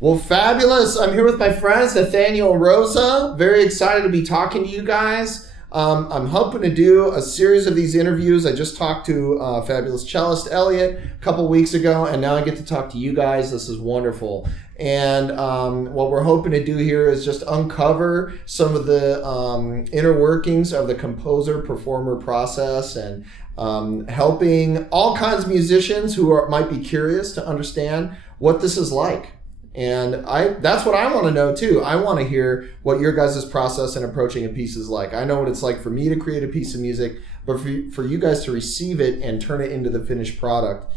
Well, fabulous. I'm here with my friends, Nathaniel and Rosa. Very excited to be talking to you guys. I'm hoping to do a series of these interviews. I just talked to fabulous cellist Elliot a couple weeks ago, and now I get to talk to you guys. This is wonderful. And what we're hoping to do here is just uncover some of the inner workings of the composer-performer process and helping all kinds of musicians who might be curious to understand what this is like. And that's what I want to know too. I want to hear what your guys' process in approaching a piece is like. I know what it's like for me to create a piece of music, but for you guys to receive it and turn it into the finished product,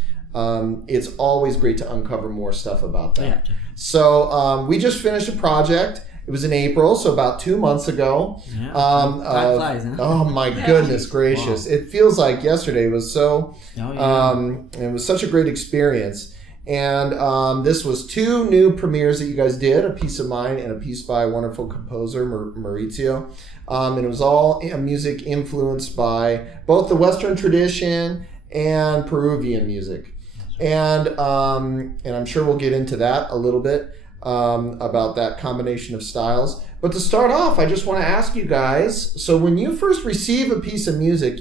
it's always great to uncover more stuff about that. Yeah. So we just finished a project. It was in April, so about 2 months ago. Yeah. Time flies, huh? Oh my goodness gracious! Wow. It feels like yesterday. It was so. Oh, yeah. It was such a great experience. And this was 2 new premieres that you guys did, a piece of mine and a piece by a wonderful composer, Maurizio. And it was all music influenced by both the Western tradition and Peruvian music. And I'm sure we'll get into that a little bit about that combination of styles. But to start off, I just want to ask you guys, so when you first receive a piece of music,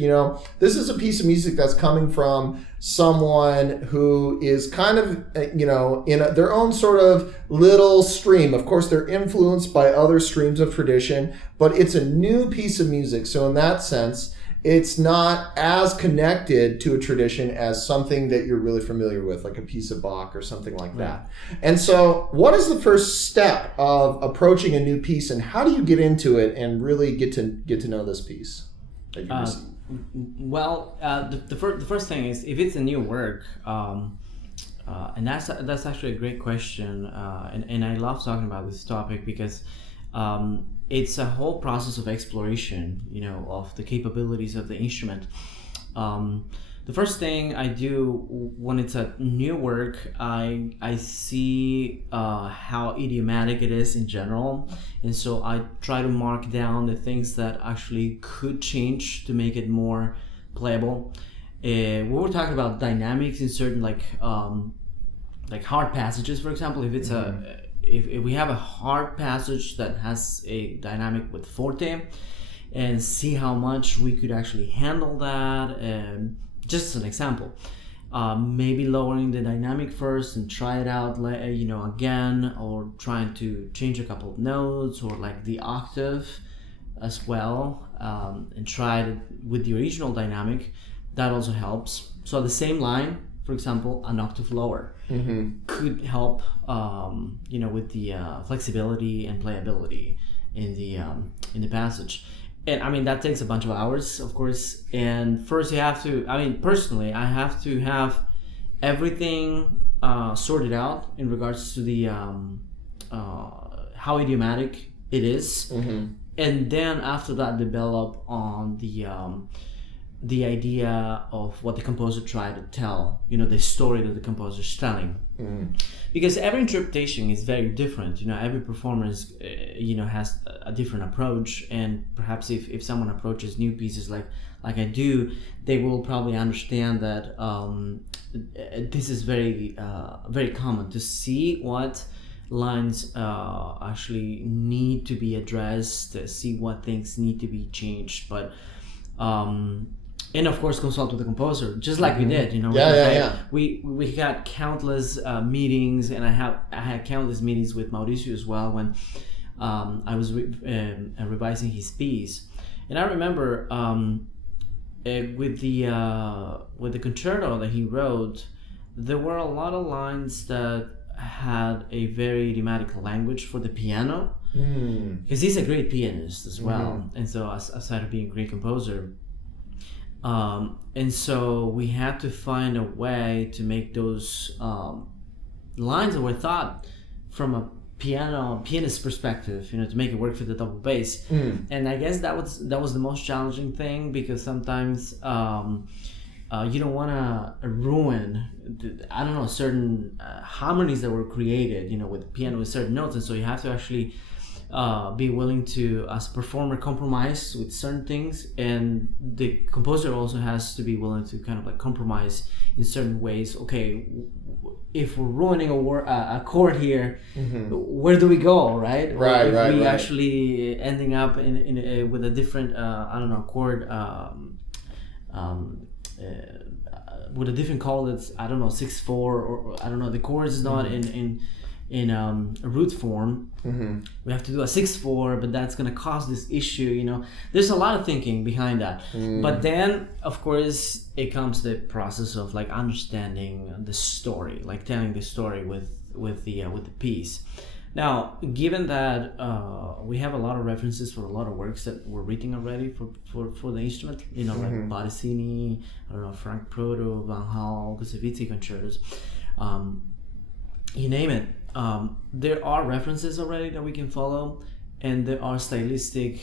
this is a piece of music that's coming from someone who is kind of, in their own sort of little stream. Of course, they're influenced by other streams of tradition, but it's a new piece of music. So in that sense, it's not as connected to a tradition as something that you're really familiar with, like a piece of Bach or something like that. And so what is the first step of approaching a new piece, and how do you get into it and really get to know this piece that you receive? Well, the first thing is, if it's a new work, and that's actually a great question, and I love talking about this topic because it's a whole process of exploration, of the capabilities of the instrument. The first thing I do when it's a new work, I see how idiomatic it is in general, and so I try to mark down the things that actually could change to make it more playable. We were talking about dynamics in certain like hard passages, for example. If it's if we have a hard passage that has a dynamic with forte, and see how much we could actually handle that. Just an example, maybe lowering the dynamic first and try it out, again, or trying to change a couple of notes, or like the octave as well, and try it with the original dynamic. That also helps. So the same line, for example, an octave lower could help, with the flexibility and playability in the passage. And I mean, that takes a bunch of hours, of course. And first you have to, personally, I have to have everything sorted out in regards to the how idiomatic it is. And then after that, develop on the idea of what the composer tried to tell, the story that the composer is telling. Because every interpretation is very different. Every performance, has a different approach. And perhaps if someone approaches new pieces like I do, they will probably understand that this is very, very common to see what lines actually need to be addressed, see what things need to be changed. But and of course consult with the composer, just like we did, we got countless meetings, and I had countless meetings with Mauricio as well when I was revising his piece. And I remember with the concerto that he wrote, there were a lot of lines that had a very idiomatic language for the piano, because he's a great pianist as well, and so aside of being a great composer. And so we had to find a way to make those lines that were thought from a pianist perspective, to make it work for the double bass. And I guess that was the most challenging thing, because sometimes you don't want to ruin certain harmonies that were created, with piano with certain notes, and so you have to actually be willing to, as a performer, compromise with certain things, and the composer also has to be willing to kind of like compromise in certain ways. Okay, if we're ruining a chord here, where do we go, right? Right, or if we actually ending up in with a different chord with a different chord that's 6/4 or I don't know, the chord is not in a root form. We have to do a 6/4, but that's gonna cause this issue. There's a lot of thinking behind that. But then of course it comes the process of like understanding the story, like telling the story with the piece. Now, given that we have a lot of references for a lot of works that we're written already for the instrument, like Bottesini, Frank Proto, Van Hal, Kusevitsky concertos, you name it. There are references already that we can follow, and there are stylistic.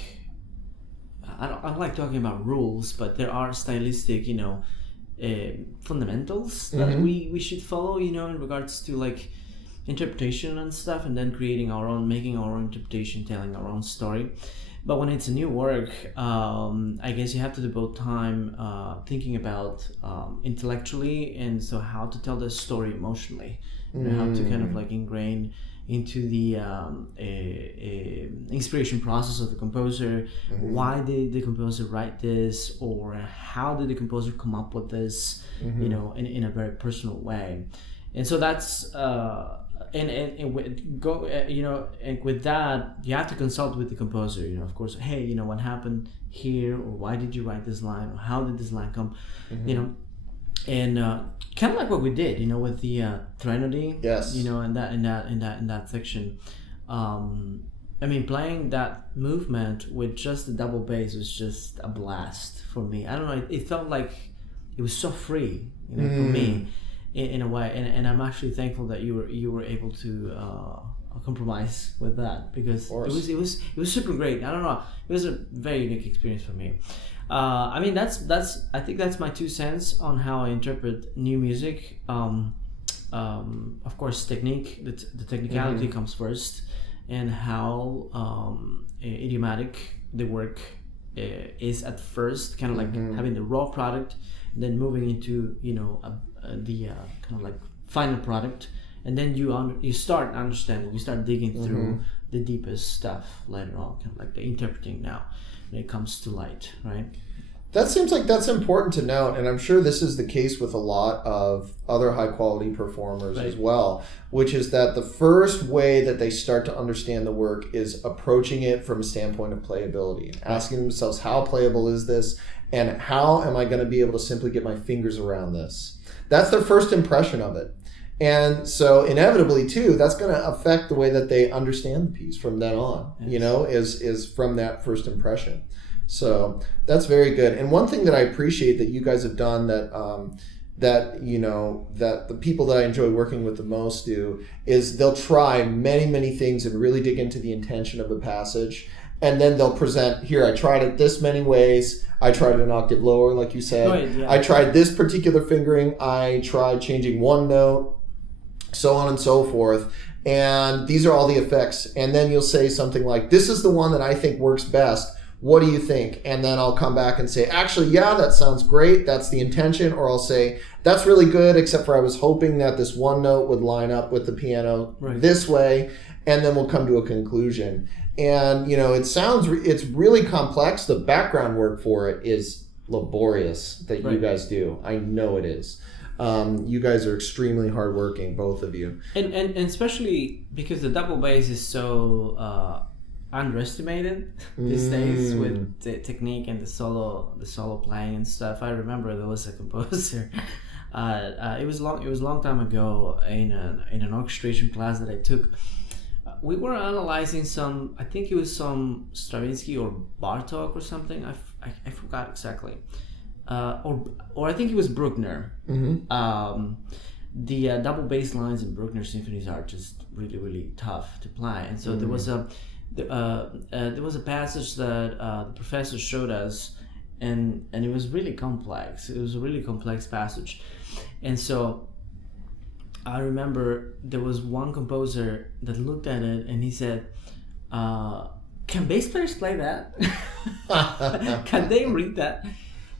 I don't like talking about rules, but there are stylistic, fundamentals that we should follow, in regards to like interpretation and stuff, and then making our own interpretation, telling our own story. But when it's a new work, I guess you have to devote time thinking about intellectually, and so how to tell the story emotionally. How to kind of like ingrain into the inspiration process of the composer. Why did the composer write this, or how did the composer come up with this, in a very personal way. And so that's and with that you have to consult with the composer, of course. Hey, what happened here, or why did you write this line, or how did this line come, and kind of like what we did, with the Threnody, yes, in that section. Playing that movement with just the double bass was just a blast for me. I don't know, it felt like it was so free, for me, in a way, and I'm actually thankful that you were able to compromise with that, because it was super great. I don't know, it was a very unique experience for me. I think that's my 2 cents on how I interpret new music. Of course, technique, the technicality comes first, and how idiomatic the work is at first, kind of like having the raw product, and then moving into the kind of like final product, and then you start understanding, you start digging through the deepest stuff later on, kind of like the interpreting now when it comes to light, right? That seems like that's important to note, and I'm sure this is the case with a lot of other high quality performers as well, which is that the first way that they start to understand the work is approaching it from a standpoint of playability, asking themselves, how playable is this, and how am I going to be able to simply get my fingers around this? That's their first impression of it. And so inevitably too, that's going to affect the way that they understand the piece from then on, is from that first impression. So that's very good. And one thing that I appreciate that you guys have done that that the people that I enjoy working with the most do is they'll try many things and really dig into the intention of a passage, and then they'll present, here, I tried it this many ways. I tried an octave lower, like you said. Right, yeah. I tried this particular fingering. I tried changing one note, so on and so forth. And these are all the effects. And then you'll say something like, this is the one that I think works best. What do you think? And then I'll come back and say, actually, yeah, that sounds great. That's the intention. Or I'll say, that's really good, except for I was hoping that this one note would line up with the piano this way. And then we'll come to a conclusion. And, it's really complex. The background work for it is laborious that you guys do. I know it is. You guys are extremely hardworking, both of you. And especially because the double bass is so underestimated these days with the technique and the solo playing and stuff. I remember there was a composer. It was a long time ago in an orchestration class that I took. We were analyzing I think it was some Stravinsky or Bartok or something. I forgot exactly. Or I think it was Bruckner. The double bass lines in Bruckner symphonies are just really, really tough to play. And so there was a passage that the professor showed us, and it was really complex. It was a really complex passage. And so I remember there was one composer that looked at it and he said, can bass players play that? Can they read that?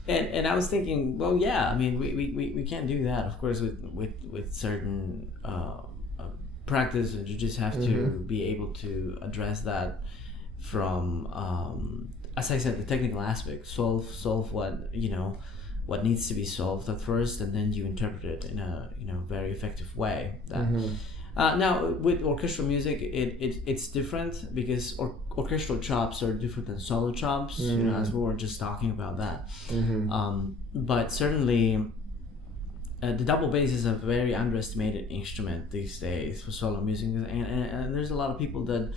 And I was thinking, well, yeah, I mean, we can't do that, of course, with certain practice, and you just have to be able to address that from, as I said, the technical aspect, solve what needs to be solved at first, and then you interpret it in a very effective way. Now with orchestral music, it's different because orchestral chops are different than solo chops. As we were just talking about that. But certainly, the double bass is a very underestimated instrument these days for solo music, and there's a lot of people that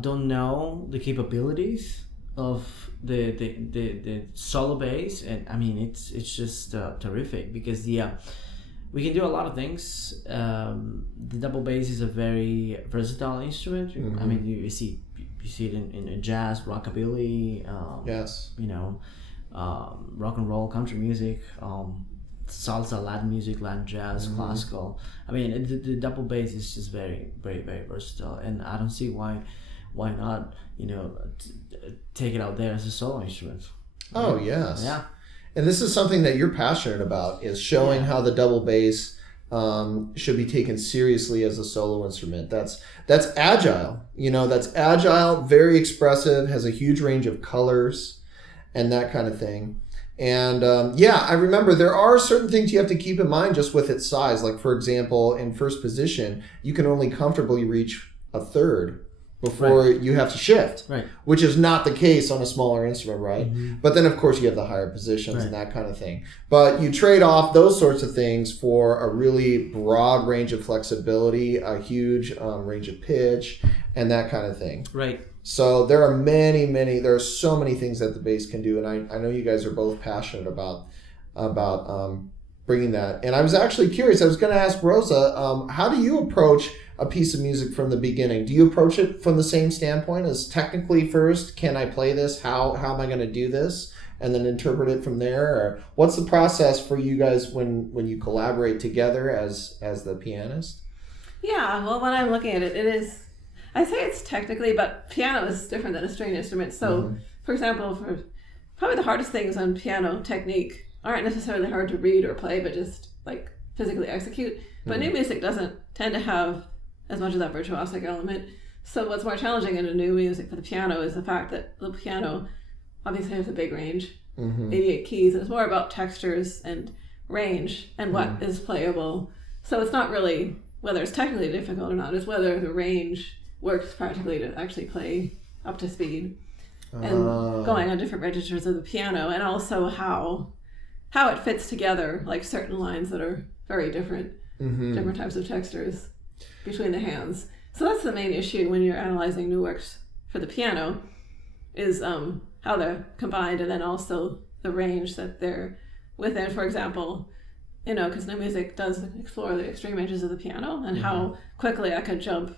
don't know the capabilities of the solo bass, and I mean it's just terrific because we can do a lot of things. The double bass is a very versatile instrument. I mean, you see it in jazz, rockabilly, yes, rock and roll, country music, salsa, Latin music, Latin jazz, classical. I mean, the double bass is just very, very, very versatile, and I don't see why not take it out there as a solo instrument. Oh yes. Yeah. And this is something that you're passionate about, is showing how the double bass should be taken seriously as a solo instrument. That's agile. That's agile, very expressive, has a huge range of colors and that kind of thing. And I remember there are certain things you have to keep in mind just with its size. Like, for example, in first position, you can only comfortably reach a third before you have to shift, which is not the case on a smaller instrument, right? But then, of course, you have the higher positions and that kind of thing. But you trade off those sorts of things for a really broad range of flexibility, a huge range of pitch, and that kind of thing. Right. So there are there are so many things that the bass can do, and I know you guys are both passionate about bringing that. And I was actually curious. I was going to ask Rosa, how do you approach a piece of music from the beginning? Do you approach it from the same standpoint as technically first? Can I play this? How am I going to do this? And then interpret it from there? Or what's the process for you guys when you collaborate together as the pianist? Yeah, well, when I'm looking at it, it is, I say it's technically, but piano is different than a string instrument. So, for example, probably the hardest things on piano technique aren't necessarily hard to read or play, but just like physically execute. But new music doesn't tend to have as much of that virtuosic element. So what's more challenging in a new music for the piano is the fact that the piano obviously has a big range, 88 keys, and it's more about textures and range and what is playable. So it's not really whether it's technically difficult or not, it's whether the range works practically to actually play up to speed and going on different registers of the piano, and also how it fits together, like certain lines that are very different, different types of textures between the hands. So that's the main issue when you're analyzing new works for the piano, is how they're combined, and then also the range that they're within. For example, because new music does explore the extreme ranges of the piano and how quickly I could jump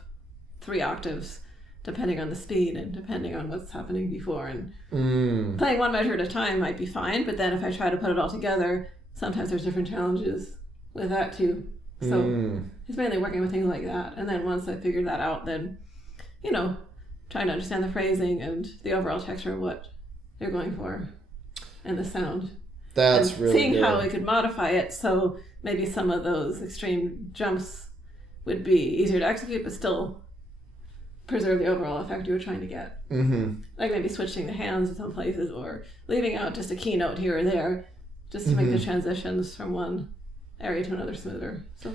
3 octaves depending on the speed and depending on what's happening before. And playing one measure at a time might be fine, but then if I try to put it all together, sometimes there's different challenges with that too. So it's mainly working with things like that. And then once I figure that out, then, trying to understand the phrasing and the overall texture of what you're going for and the sound. That's and really seeing good. how we could modify it so maybe some of those extreme jumps would be easier to execute, but still preserve the overall effect you were trying to get. Like maybe switching the hands in some places, or leaving out just a keynote here or there, just to make the transitions from one area to another smoother. So.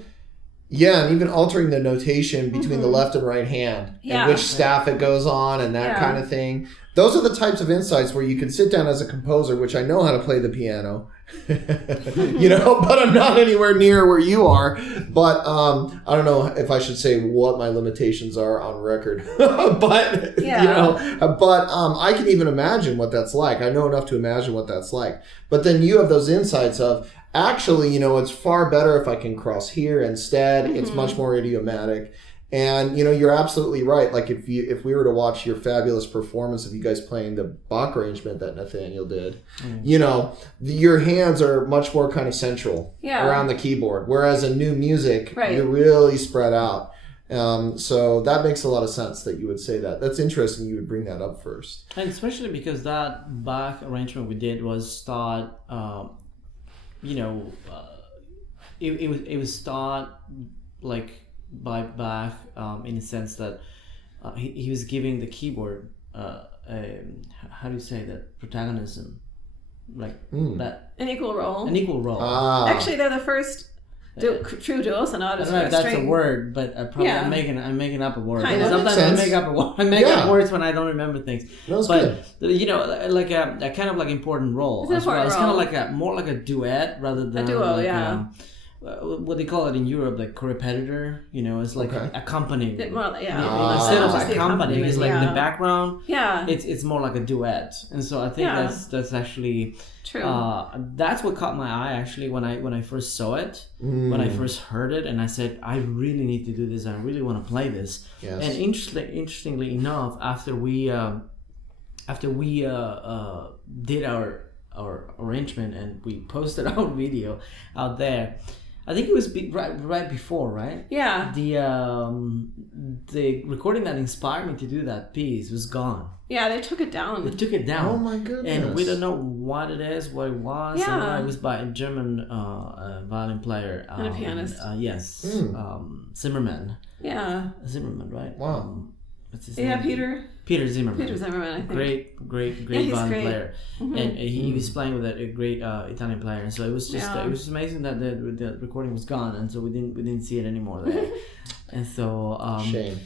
Yeah, and even altering the notation between the left and right hand, and which staff it goes on, and that kind of thing. Those are the types of insights where you can sit down as a composer, which I know how to play the piano, but I'm not anywhere near where you are. But I don't know if I should say what my limitations are on record. but I can even imagine what that's like. I know enough to imagine what that's like. But then you have those insights of, actually, it's far better if I can cross here instead. It's much more idiomatic. And, you're absolutely right. Like, if we were to watch your fabulous performance of you guys playing the Bach arrangement that Nathaniel did, your hands are much more kind of central around the keyboard. Whereas in new music, you're really spread out. So that makes a lot of sense that you would say that. That's interesting you would bring that up first. And especially because that Bach arrangement we did was thought, it was thought like by Bach in a sense that he was giving the keyboard, how do you say that, protagonism, like that. An equal role. Actually, they're the first true dual sonatas. I don't know if that's a word, but I'm making up a word. Kind of. Sometimes I make up a word. I make up words when I don't remember things. That's good. Like a kind of like important role. It's an important It's role. kind of more like a duet rather than a duo. What they call it in Europe, like co-repetitor. It's like accompanying. Instead of accompanying, it's like in the background. Yeah. It's more like a duet, and so I think that's actually true. That's what caught my eye actually when I first saw it, when I first heard it, and I said I really need to do this. I really want to play this. Yes. And interestingly enough, after we did our arrangement and we posted our video out there, I think it was right before, right? Yeah. The recording that inspired me to do that piece was gone. Yeah, they took it down. They took it down. Oh my goodness. And we don't know what it is, what it was. Yeah. I know it was by a German violin player. And a pianist. Yes. Zimmerman. Yeah. Zimmerman, right? Wow. What's his name? Peter Zimmerman. Peter Zimmerman, I think. Great violin player. Mm-hmm. And he was playing with a great Italian player, and so it was just it was amazing that the recording was gone, and so we didn't see it anymore there. And so shame.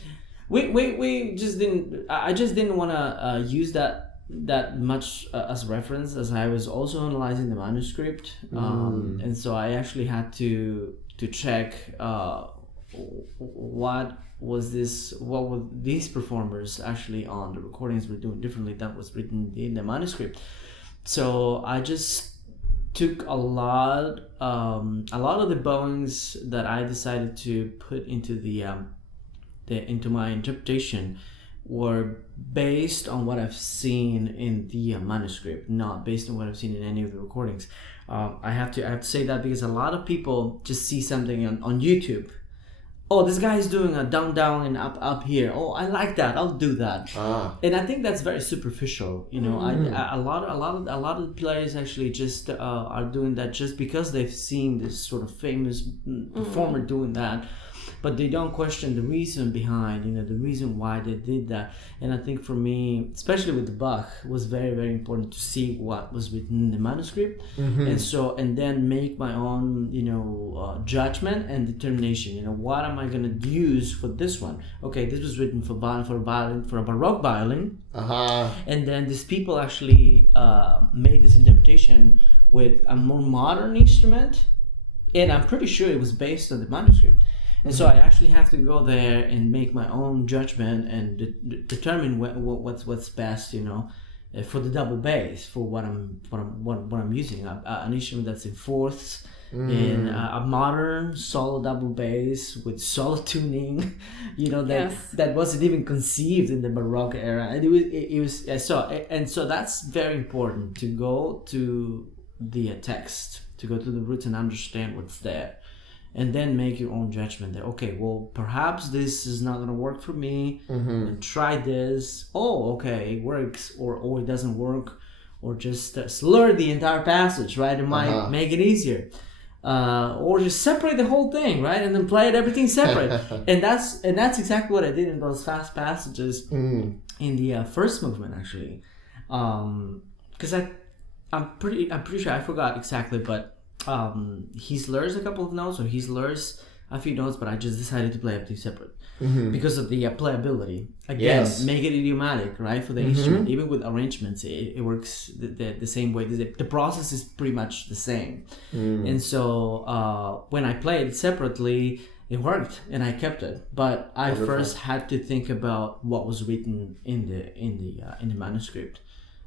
We just didn't. I just didn't want to use that much as reference, as I was also analyzing the manuscript, and so I actually had to check what were these performers actually on the recordings were doing differently than was written in the manuscript. So I just took a lot of the bowings that I decided to put into into my interpretation were based on what I've seen in the manuscript, not based on what I've seen in any of the recordings. I have to say that because a lot of people just see something on YouTube. Oh, this guy is doing a down and up here. Oh, I like that. I'll do that. And I think that's very superficial. A lot of the players actually just are doing that just because they've seen this sort of famous performer doing that. But they don't question the reason behind, the reason why they did that. And I think for me, especially with the Bach, was very, very important to see what was written in the manuscript, and then make my own, judgment and determination. What am I gonna use for this one? Okay, this was written for a Baroque violin, and then these people actually made this interpretation with a more modern instrument, and I'm pretty sure it was based on the manuscript. And so I actually have to go there and make my own judgment and determine what's best, for the double bass, for what I'm using. An instrument that's in fourths, in a modern solo double bass with solo tuning, that wasn't even conceived in the Baroque era. And it was so that's very important, to go to the text, to go to the roots and understand what's there. And then make your own judgment there. Okay, well, perhaps this is not going to work for me. And try this. Oh, okay, it works. Or it doesn't work. Or just slur the entire passage, right? It might make it easier. Or just separate the whole thing, right? And then play everything separate. and that's exactly what I did in those fast passages in the first movement, actually. Because I'm pretty sure I forgot exactly, but he slurs a couple of notes, or he slurs a few notes, but I just decided to play everything separate because of the playability. Again, make it idiomatic, right, for the instrument. Even with arrangements, it works the same way. The process is pretty much the same. And so when I played it separately, it worked, and I kept it. But I first had to think about what was written in the manuscript.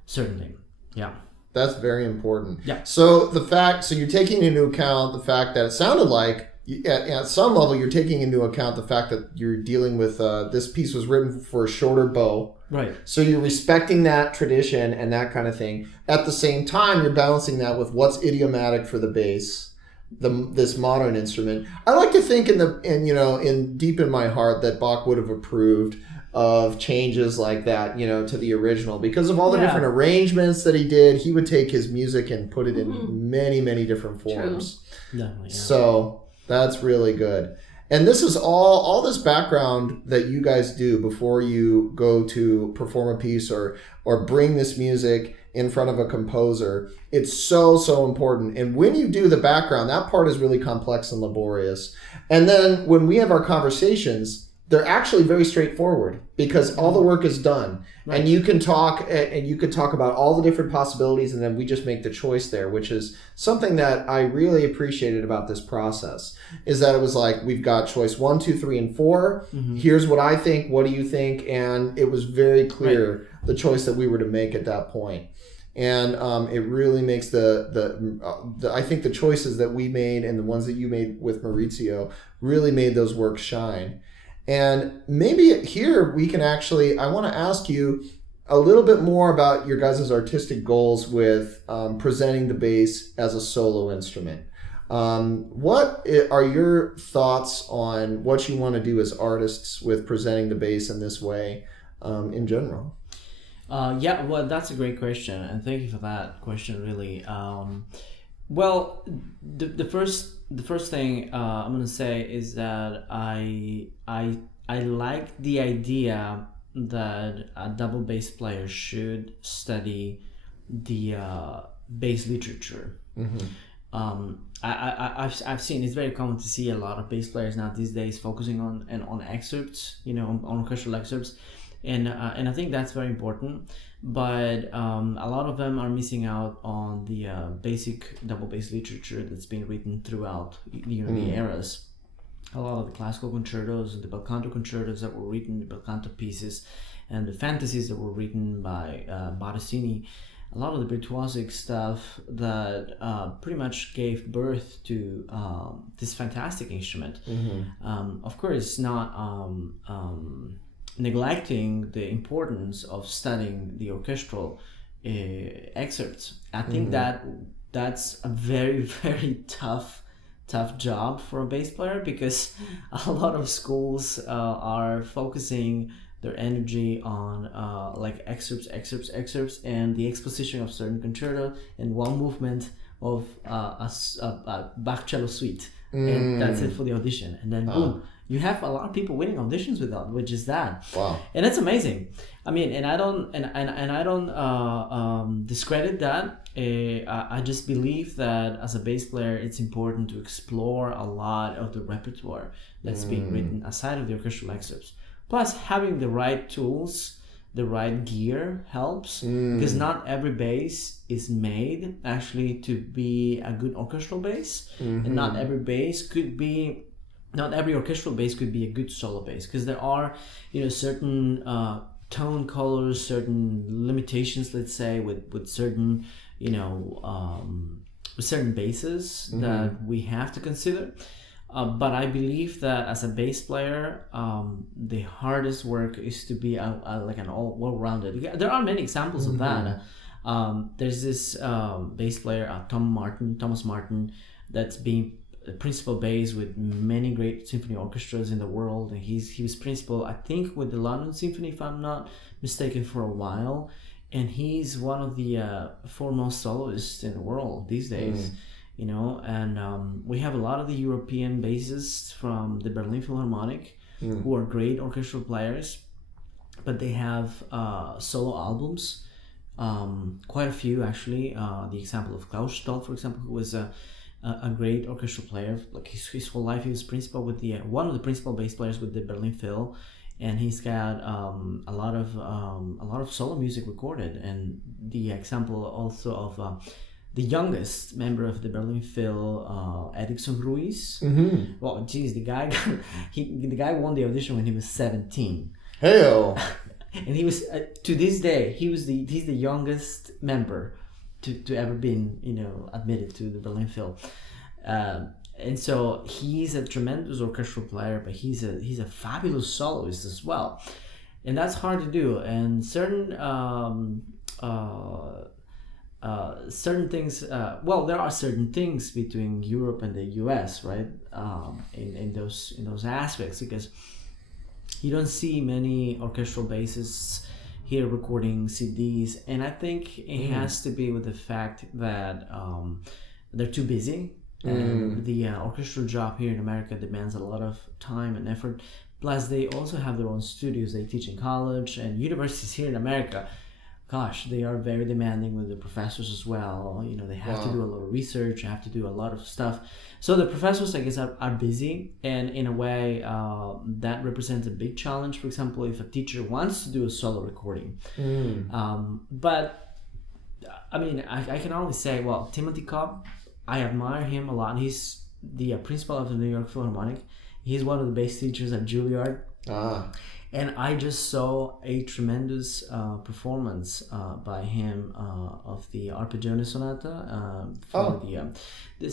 Certainly, yeah. That's very important. Yeah. So you're taking into account the fact that it sounded like at some level you're taking into account the fact that you're dealing with this piece was written for a shorter bow. Right. So you're respecting that tradition and that kind of thing. At the same time, you're balancing that with what's idiomatic for the bass. this modern instrument. I like to think in deep in my heart that Bach would have approved of changes like that, to the original, because of all the different arrangements that he did. He would take his music and put it in many, many different forms. Definitely, yeah. So that's really good. And this is all this background that you guys do before you go to perform a piece or bring this music in front of a composer. It's so important. And when you do the background, that part is really complex and laborious. And then when we have our conversations, they're actually very straightforward because all the work is done. Right. And you can talk about all the different possibilities, and then we just make the choice there, which is something that I really appreciated about this process, is that it was like, we've got choice 1, 2, 3, and 4. Mm-hmm. Here's what I think. What do you think? And it was very clear the choice that we were to make at that point. And it really makes I think the choices that we made and the ones that you made with Maurizio really made those works shine. And maybe here we can I want to ask you a little bit more about your guys' artistic goals with presenting the bass as a solo instrument. What are your thoughts on what you want to do as artists with presenting the bass in this way in general? Well, that's a great question, and thank you for that question, really. Well, the first thing I'm gonna say is that I like the idea that a double bass player should study the bass literature. Mm-hmm. I've seen, it's very common to see a lot of bass players now these days focusing on excerpts, on orchestral excerpts, and I think that's very important. But a lot of them are missing out on the basic double bass literature that's been written throughout the eras. A lot of the classical concertos and the bel canto concertos that were written, the bel canto pieces, and the fantasies that were written by Battistini, a lot of the virtuosic stuff that pretty much gave birth to this fantastic instrument. Mm-hmm. Of course, not neglecting the importance of studying the orchestral excerpts. I think that's a very, very tough job for a bass player, because a lot of schools are focusing their energy on like excerpts, and the exposition of certain concerto and one movement of a Bach cello suite, and that's it for the audition. And then boom, you have a lot of people winning auditions with that, which is that. Wow! And it's amazing. I mean, and I don't discredit that. I just believe that as a bass player, it's important to explore a lot of the repertoire that's being written aside of the orchestral excerpts. Plus, having the right tools, the right gear helps, because not every bass is made actually to be a good orchestral bass, and not every orchestral bass could be a good solo bass, because there are, certain tone colors, certain limitations, let's say, with certain, with certain basses that we have to consider. But I believe that as a bass player, the hardest work is to be like an well-rounded. There are many examples of that. There's this bass player, Thomas Martin, that's been principal bass with many great symphony orchestras in the world, and he was principal, I think, with the London Symphony, if I'm not mistaken, for a while, and he's one of the foremost soloists in the world these days. And we have a lot of the European bassists from the Berlin Philharmonic who are great orchestral players, but they have solo albums, quite a few actually. The example of Klaus Stoll, for example, who was a great orchestral player. Like his whole life, he was principal with one of the principal bass players with the Berlin Phil, and he's got a lot of solo music recorded. And the example also of the youngest member of the Berlin Phil, Erickson Ruiz. Well, geez, the guy won the audition when he was 17. Hey-o. And he was to this day he's the youngest member to ever been admitted to the Berlin Phil, and so he's a tremendous orchestral player, but he's a fabulous soloist as well, and that's hard to do. And certain certain things. Well, there are certain things between Europe and the U.S., right? In those aspects, because you don't see many orchestral bassists here recording CDs, and I think it has to be with the fact that they're too busy, and the orchestral job here in America demands a lot of time and effort. Plus, they also have their own studios. They teach in college, and universities here in America, gosh, they are very demanding with the professors as well. You know, they have to do a lot of research, have to do a lot of stuff. So the professors, I guess, are busy, and in a way, that represents a big challenge. For example, if a teacher wants to do a solo recording. But, I mean, I can only say, well, Timothy Cobb, I admire him a lot. He's the principal of the New York Philharmonic. He's one of the bass teachers at Juilliard. And I just saw a tremendous performance by him of the Arpeggione Sonata for the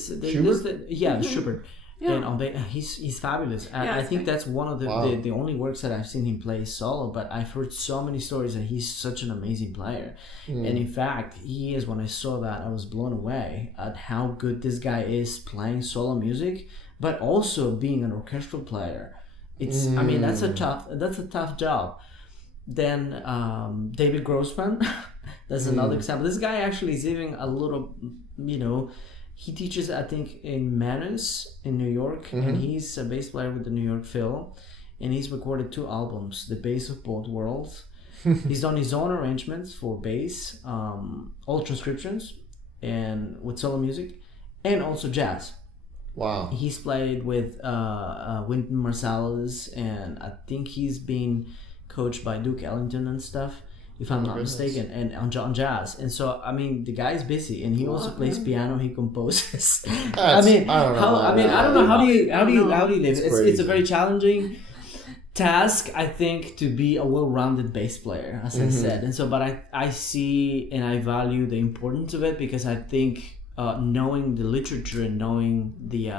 Schubert. Yeah. And he's fabulous. I think that's one of the only works that I've seen him play solo. But I've heard so many stories that he's such an amazing player. And in fact, when I saw that, I was blown away at how good this guy is playing solo music, but also being an orchestral player. It's I mean that's a tough job. Then David Grossman, that's another example. This guy actually is even a little, he teaches, I think, in Manus in New York, and he's a bass player with the New York Phil, and he's recorded 2 albums, The Bass of Both Worlds. He's done his own arrangements for bass, all transcriptions, and with solo music, and also jazz. Wow. He's played with Wynton Marsalis, and I think he's been coached by Duke Ellington and stuff, if I'm not mistaken, and on jazz. And so, I mean, the guy's busy, and he also plays piano. He composes. I don't know how do you live? It's a very challenging task, I think, to be a well-rounded bass player, as I said. And so, but I see and I value the importance of it, because I think knowing the literature and knowing the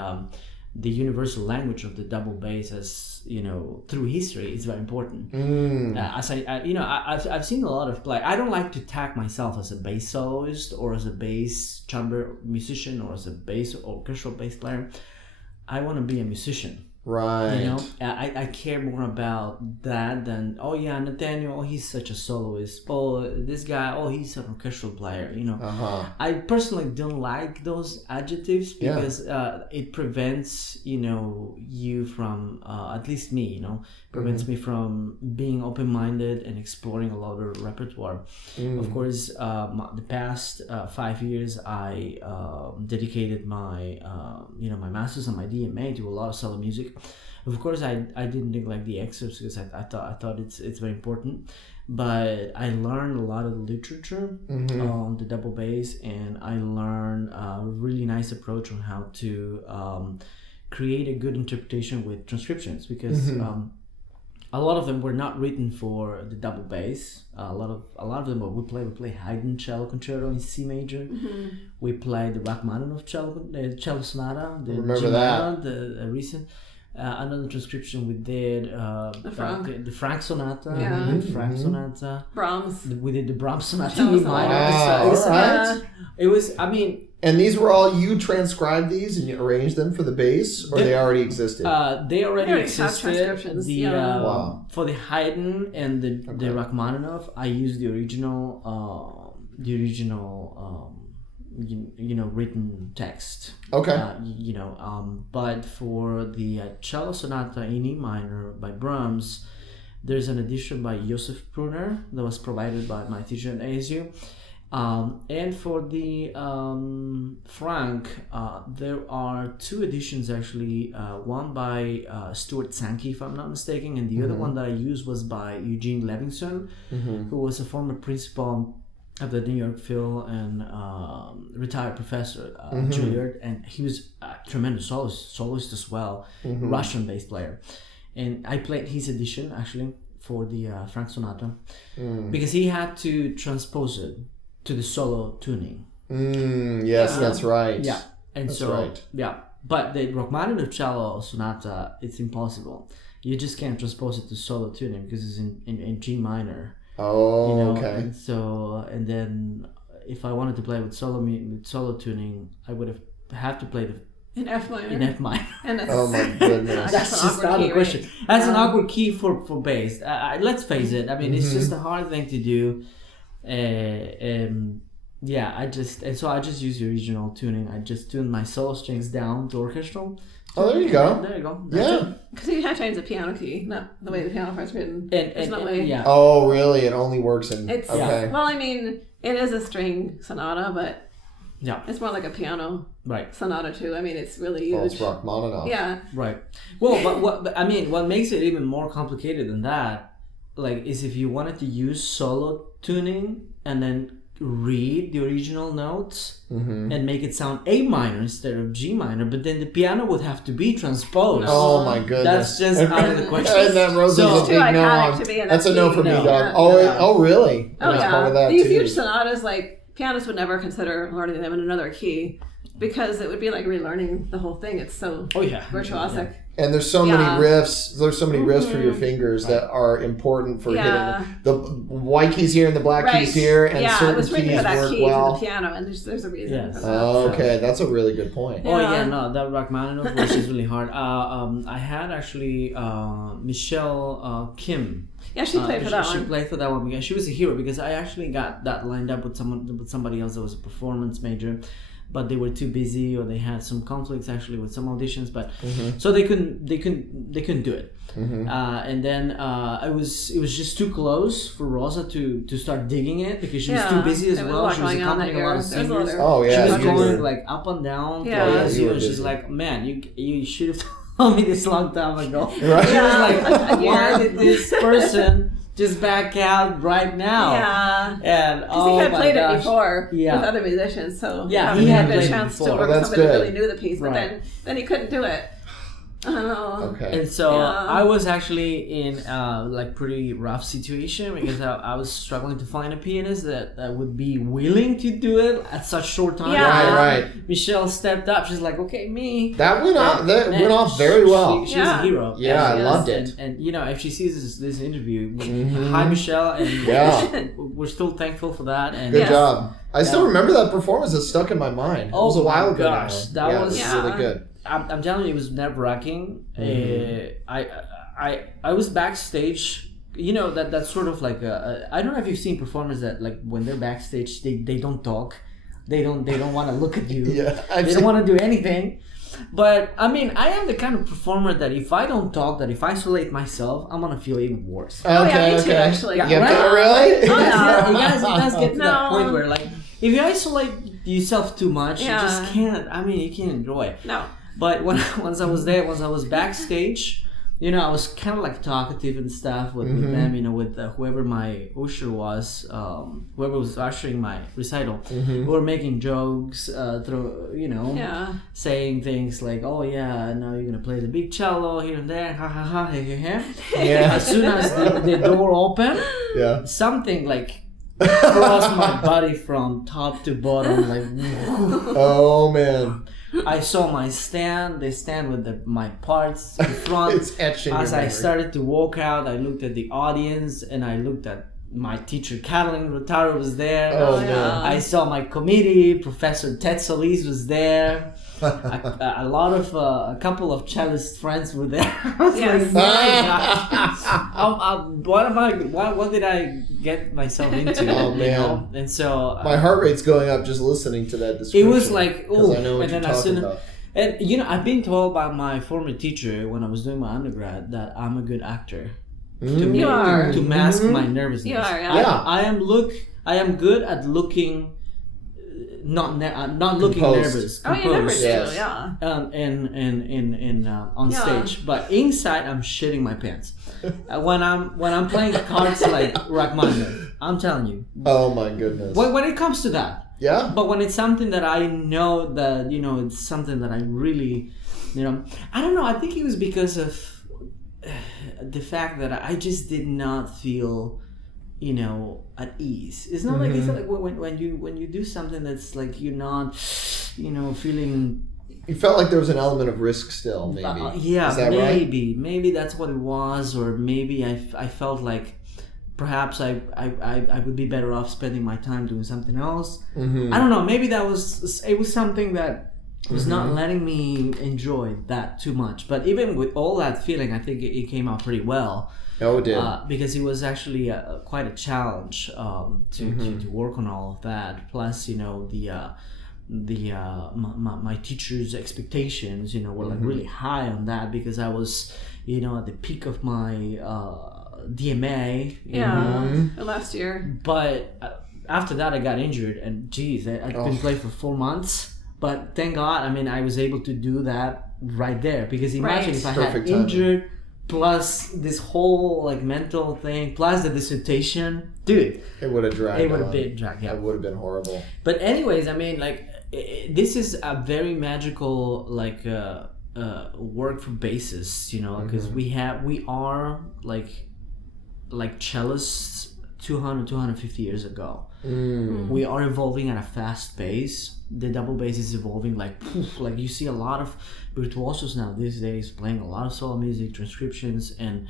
universal language of the double bass, as through history, is very important. I've seen a lot of play. I don't like to tag myself as a bass soloist or as a bass chamber musician or as a bass orchestral bass player. I want to be a musician. Right. I care more about that than, Nathaniel, he's such a soloist. This guy, he's an orchestral player. I personally don't like those adjectives, because it prevents you from, at least me, prevents me from being open-minded and exploring a lot of repertoire. Of course, the past 5 years, I dedicated my my master's and my DMA to a lot of solo music. Of course, I didn't neglect the excerpts, because I thought it's very important. But I learned a lot of the literature on the double bass, and I learned a really nice approach on how to create a good interpretation with transcriptions, because a lot of them were not written for the double bass. A lot of them we play Haydn cello concerto in C major. We played the Rachmaninoff cello sonata, the recent. Another transcription we did the Franck sonata, Sonata. Brahms. We did the Brahms sonata in E minor. It was. I mean. And these were all, you transcribed these and you arranged them for the bass, or they already existed? They already existed. Transcriptions. For the Haydn and the Rachmaninoff, I used the original written text. Okay. But for the cello sonata in E minor by Brahms, there's an edition by Josef Pruner that was provided by my teacher at ASU. And for the Franck, there are 2 editions actually. One by Stuart Sankey, if I'm not mistaken, and the other one that I used was by Eugene Levinson, who was a former principal of the New York Phil and retired professor at Juilliard, and he was a tremendous soloist as well, Russian bass player. And I played his edition actually for the Franck Sonata, because he had to transpose it to the solo tuning. That's right. Yeah, and that's right. Yeah, but the Rachmaninoff cello sonata, it's impossible. You just can't transpose it to solo tuning because it's in G minor. Oh, okay. And so, and then if I wanted to play with solo tuning, I would have to play in F minor. In F minor. And that's, oh my goodness. That's just out of the question. Right? That's an awkward key for bass. Let's face it. I mean, it's just a hard thing to do. I just use the original tuning. I just tune my solo strings down to orchestral. Oh, there you go. There you go. Yeah. Because you have to change the piano key, not the way the piano part's written. There's no way. Yeah. Oh, really? It only works in... It's, okay. Well, I mean, it is a string sonata, but it's more like a piano sonata, too. I mean, it's really huge. Well, it's Rachmaninoff. Yeah. Right. Well, what makes it even more complicated than that, like, is if you wanted to use solo tuning and then read the original notes and make it sound A minor instead of G minor, but then the piano would have to be transposed. Oh my goodness. That's just out of the question. And then Rosa's a big no. That's a no for me, dog. Yeah. Oh, really? Oh, yeah. Part of that these too. huge sonatas, like, pianists would never consider learning them in another key because it would be like relearning the whole thing. It's so virtuosic. Yeah. And there's so many riffs. There's so many riffs for your fingers that are important for hitting the white keys here and the black keys here, and certain keys work well. For the piano, and there's a reason. Yes. For that, okay, that's a really good point. That Rachmaninoff voice is really hard. I had actually Michelle Kim. Yeah, she played for that one. She played for that one because she was a hero. Because I actually got that lined up with somebody else that was a performance major. But they were too busy, or they had some conflicts actually with some auditions. But so they couldn't do it. And then it was just too close for Rosa to start digging it because she was too busy as well. She was accompanying a lot of singers. Oh yeah, she was going like up and down. Yeah, she's like, man, you should have told me this a long time ago. Right? She was like, why did this person just back out right now? Yeah. And because he had played it before with other musicians, so he had a chance to work with somebody who really knew the piece, but then he couldn't do it. Okay. And so I was actually in like pretty rough situation because I was struggling to find a pianist that would be willing to do it at such short time. Yeah. Right. Michelle stepped up. She's like, okay, me. That went off very well. She's a hero. Yeah, I loved it. And you know, if she sees this interview, hi Michelle, and we're still thankful for that. And good job. I still remember that performance. That stuck in my mind. It was a while ago. Gosh, that was really good. I'm telling you, it was nerve-wracking. I was backstage. You know that sort of like I don't know if you've seen performers that like when they're backstage they don't talk, they don't want to look at you. They don't want to do anything. But I mean, I am the kind of performer that if I don't talk, that if I isolate myself, I'm gonna feel even worse. Me too, actually. Really? It does get to that point where like if you isolate yourself too much, you just can't. I mean, you can't enjoy it. No. But once I was backstage, you know, I was kind of like talkative and stuff with them, you know, with whoever my usher was, whoever was ushering my recital. We were making jokes, saying things like, "Oh yeah, now you're gonna play the big cello here and there, ha ha ha, he ha." Yeah. As soon as the door opened, something like crossed my body from top to bottom, like. Oh man. I saw my stand. They stand with my parts in front. It's etching. As I started to walk out, I looked at the audience and I looked at my teacher, Catalin Rotaro, was there. Oh, yeah. I saw my committee. Professor Ted Solis was there. A couple of cellist friends were there. Yes. What did I get myself into? Oh man! You know? And so my heart rate's going up just listening to that description. It was like, I know what you're talking about. And you know, I've been told by my former teacher when I was doing my undergrad that I'm a good actor. To mask my nervousness. You are. I am good at looking. Not looking nervous. Oh, you never do, on stage, but inside I'm shitting my pants. When I'm playing cards like Rachmaninoff, I'm telling you. Oh my goodness. When it comes to that, yeah. But when it's something that I know that it's something that I really, I don't know. I think it was because of the fact that I just did not feel. At ease. It's not like when you do something that's like you're not, feeling. You felt like there was an element of risk still, maybe. Yeah, is that maybe. Right? Maybe that's what it was, or maybe I felt like perhaps I would be better off spending my time doing something else. I don't know. Maybe it was something that was not letting me enjoy that too much. But even with all that feeling, I think it came out pretty well. Oh, it did. Because it was actually quite a challenge to work on all of that. Plus, my teachers' expectations, were like really high on that, because I was, at the peak of my DMA. Last year. But after that, I got injured, and geez, I couldn't play for 4 months. But thank God, I was able to do that right there, because imagine if I had injured, plus this whole like mental thing, plus the dissertation, dude. It would have dragged. It would have been dragged. Yeah, it would have been horrible. But anyways, this is a very magical work for bassists, because we are like cellists 250 years ago. We are evolving at a fast pace. The double bass is evolving like you see a lot of virtuosos now these days playing a lot of solo music, transcriptions, and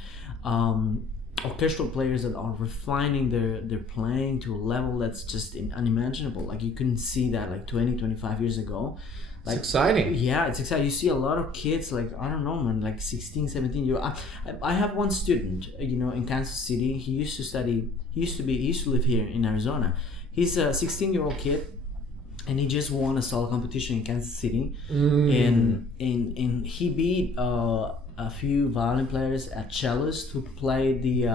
orchestral players that are refining their playing to a level that's just unimaginable. Like you couldn't see that like 20-25 years ago. Like, it's exciting. Yeah, it's exciting. You see a lot of kids like, I don't know, man, like 16, 17 years. I have one student, in Kansas City. He used to live here in Arizona. He's a 16-year-old kid, and he just won a solo competition in Kansas City, and he beat a few violin players at cellist who played the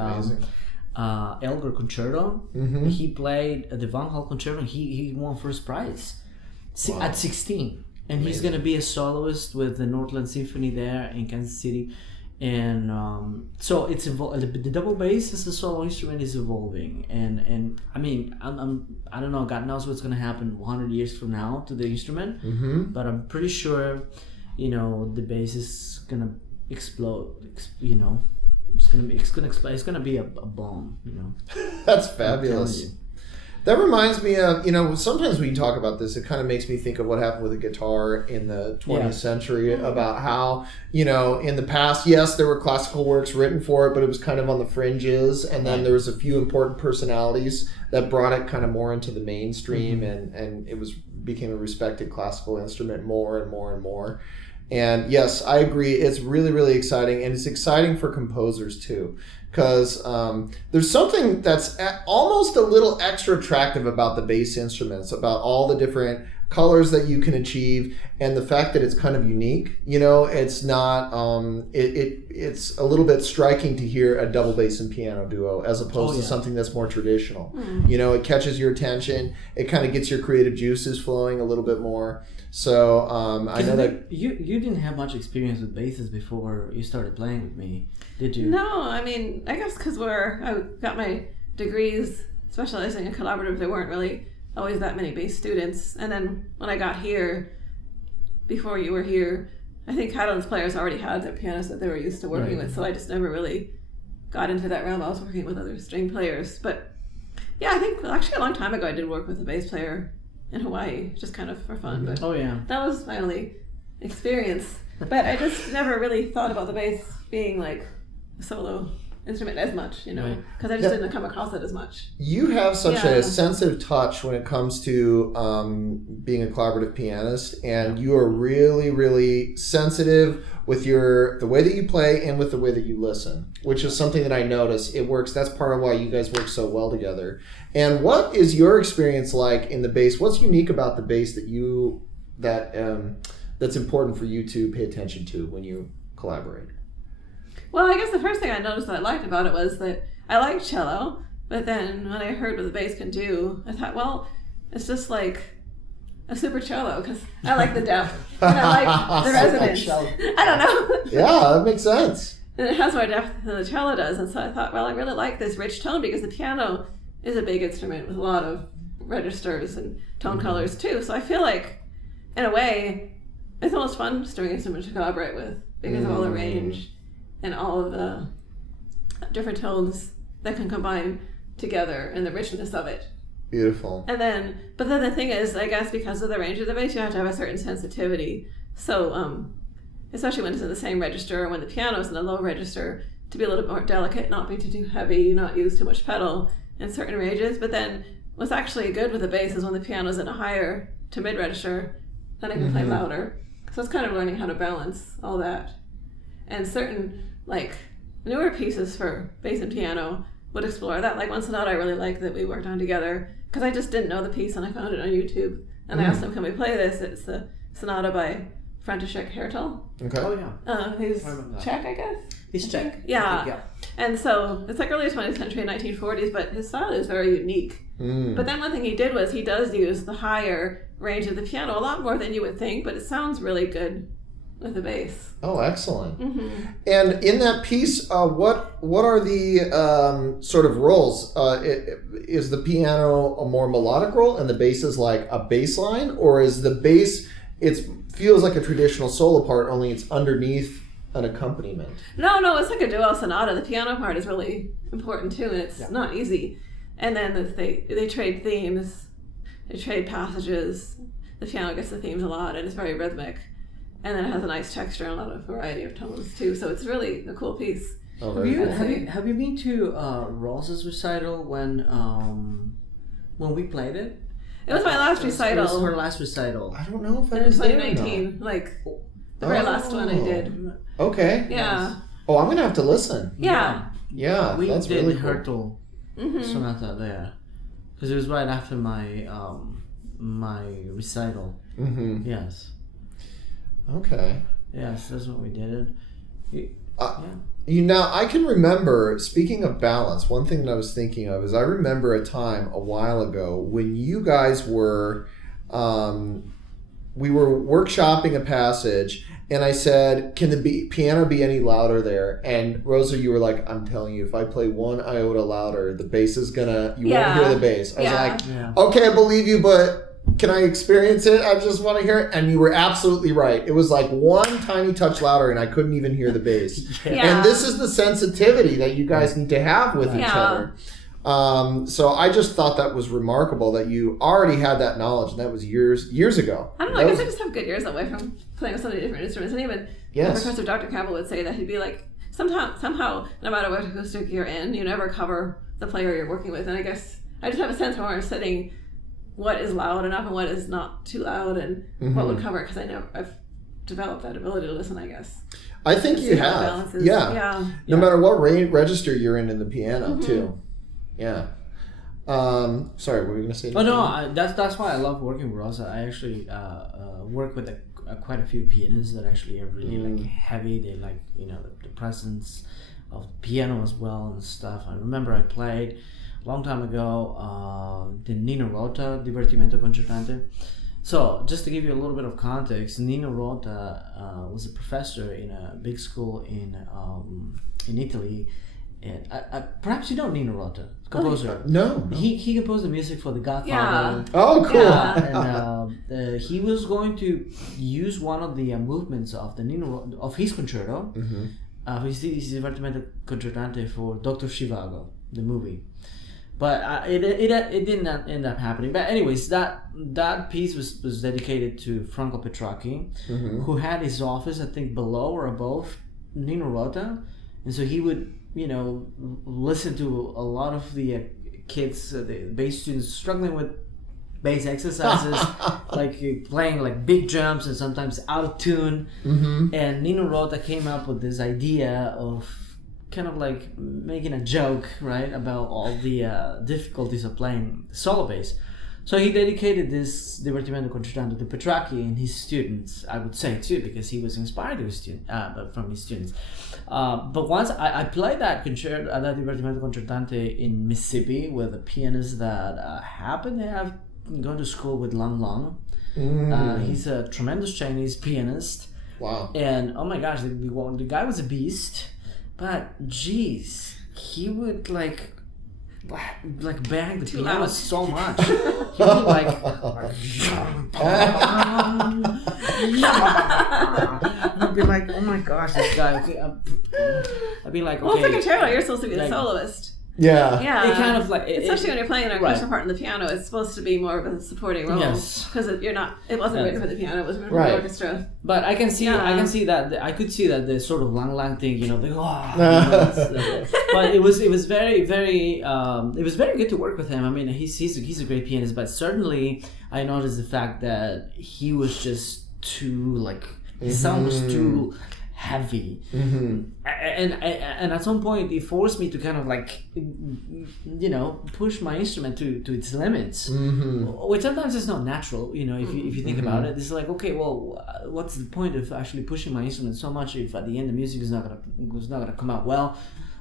Elgar Concerto. He played the Van Hal Concerto, and he won first prize at 16. And he's going to be a soloist with the Northland Symphony there in Kansas City. And so it's the double bass as a solo instrument is evolving. And I don't know, God knows what's going to happen 100 years from now to the instrument. But I'm pretty sure, the bass is going to explode. It's going to be a bomb. That's fabulous. That reminds me of, sometimes when you talk about this, it kind of makes me think of what happened with the guitar in the 20th century, about how, in the past, yes, there were classical works written for it, but it was kind of on the fringes. And then there was a few important personalities that brought it kind of more into the mainstream, and it became a respected classical instrument more and more and more. And yes, I agree. It's really, really exciting. And it's exciting for composers too, because there's something that's almost a little extra attractive about the bass instruments, about all the different colors that you can achieve, and the fact that it's kind of unique. It's not, it's a little bit striking to hear a double bass and piano duo as opposed to something that's more traditional. It catches your attention. It kind of gets your creative juices flowing a little bit more. So I know that you didn't have much experience with basses before you started playing with me, did you? No, I guess because I got my degrees specializing in collaborative, there weren't really always that many bass students. And then when I got here, before you were here, I think Catalan's players already had their pianists that they were used to working with, so I just never really got into that realm. I was working with other string players. But yeah, I think actually a long time ago I did work with a bass player in Hawaii, just kind of for fun. But that was my only experience. But I just never really thought about the bass being like a solo instrument as much, because I just didn't come across it as much. You have such a sensitive touch when it comes to being a collaborative pianist, and you are really, really sensitive with the way that you play and with the way that you listen, which is something that I notice. It works. That's part of why you guys work so well together. And what is your experience like in the bass? What's unique about the bass that's important for you to pay attention to when you collaborate? Well, I guess the first thing I noticed that I liked about it was that I like cello, but then when I heard what the bass can do, I thought, well, it's just like a super cello, because I like the depth and I like the resonance. I don't know. Yeah, that makes sense. And it has more depth than the cello does, and so I thought, well, I really like this rich tone, because the piano is a big instrument with a lot of registers and tone colors too. So I feel like, in a way, it's almost fun string instrument to collaborate with, because of all the range and all of the different tones that can combine together and the richness of it. Beautiful. But then the thing is, I guess because of the range of the bass, you have to have a certain sensitivity. So, especially when it's in the same register, or when the piano is in a low register, to be a little bit more delicate, not be too heavy, not use too much pedal in certain ranges. But then what's actually good with the bass is when the piano's in a higher to mid register, then I can play louder. So it's kind of learning how to balance all that. And certain like newer pieces for bass and piano would explore that. Like one sonata I really liked that we worked on together, because I just didn't know the piece and I found it on YouTube. And I asked him, can we play this? It's the sonata by František Hertel. Okay. Oh yeah. He's Czech, I guess. He's Czech. Yeah. And so it's like early 20th century, 1940s, but his style is very unique. But then one thing he did was he does use the higher range of the piano a lot more than you would think, but it sounds really good with the bass. Oh, excellent. And in that piece, what are the sort of roles? Is the piano a more melodic role and the bass is like a bass line? Or is the bass, it feels like a traditional solo part, only it's underneath an accompaniment? No, it's like a duo sonata. The piano part is really important too, and it's not easy. And then they trade themes, they trade passages. The piano gets the themes a lot, and it's very rhythmic. And then it has a nice texture and a lot of variety of tones too. So it's really a cool piece. Oh, Have you been to Rosa's recital when we played it? It was my last recital. It was her last recital. I don't know if I in was there 2019, like the very last one I did. Okay. Yeah. Oh, I'm gonna have to listen. Yeah. Yeah, we that's did really cool. Hertel sonata there, because it was right after my my recital. Yes. Okay. Yes, that's what we did. I can remember, speaking of balance, one thing that I was thinking of is I remember a time a while ago when you guys were, we were workshopping a passage, and I said, can the piano be any louder there? And Rosa, you were like, I'm telling you, if I play one iota louder, the bass is gonna, you won't hear the bass. I was like, okay, I believe you, but can I experience it? I just want to hear it. And you were absolutely right. It was like one tiny touch louder and I couldn't even hear the bass. And this is the sensitivity that you guys need to have with each other. So I just thought that was remarkable that you already had that knowledge, and that was years ago. I don't know, I guess I just have good years away from playing with so many different instruments. And even Professor Dr. Campbell would say that he'd be like, somehow, no matter what acoustic you're in, you never cover the player you're working with. And I guess I just have a sense when we're sitting what is loud enough and what is not too loud, and what would cover it, because I've developed that ability to listen, I guess. I think you have. No matter what register you're in the piano, too. Yeah. Sorry, what were you going to say? Oh, no, that's why I love working with Rosa. I actually work with quite a few pianists that actually are really like heavy. They like, the presence of piano as well and stuff. I remember I played long time ago, the Nino Rota Divertimento Concertante. So, just to give you a little bit of context, Nino Rota was a professor in a big school in Italy. And perhaps you know Nino Rota, composer. No. He composed the music for The Godfather. Yeah. Oh, cool. Yeah. And he was going to use one of the movements of the of his concerto, his Divertimento Concertante for Dr. Zhivago, the movie. But it didn't end up happening. But anyways, that piece was dedicated to Franco Petracchi, who had his office, I think, below or above Nino Rota. And so he would, listen to a lot of the kids, the bass students, struggling with bass exercises, like playing like big jumps and sometimes out of tune. And Nino Rota came up with this idea of kind of like making a joke, right, about all the difficulties of playing solo bass. So he dedicated this Divertimento Concertante to Petracchi and his students, I would say too, because he was inspired from his students. But once I played that concerto, that Divertimento Concertante in Mississippi with a pianist that happened to have gone to school with Lang Lang. He's a tremendous Chinese pianist. Wow. And oh my gosh, the guy was a beast. But geez, he would like bang the piano so much. He would like and I'd be like, oh my gosh, this guy. I'd be like, okay. Well, it's like a cello. You're supposed to be the soloist. Yeah. It kind of like especially when you're playing an orchestral part in the piano, it's supposed to be more of a supporting role. Yes. Because it wasn't written for the piano, it was written for the orchestra. But I can see that I could see that the sort of lang thing, you know, but it was very very it was very good to work with him. I mean, he's a great pianist, but certainly I noticed the fact that he was just too like his sound was too heavy, and at some point it forced me to kind of like, you know, push my instrument to its limits, which sometimes is not natural, you know, if you think about it. It's like, okay, well, what's the point of actually pushing my instrument so much if at the end the music is not gonna come out well,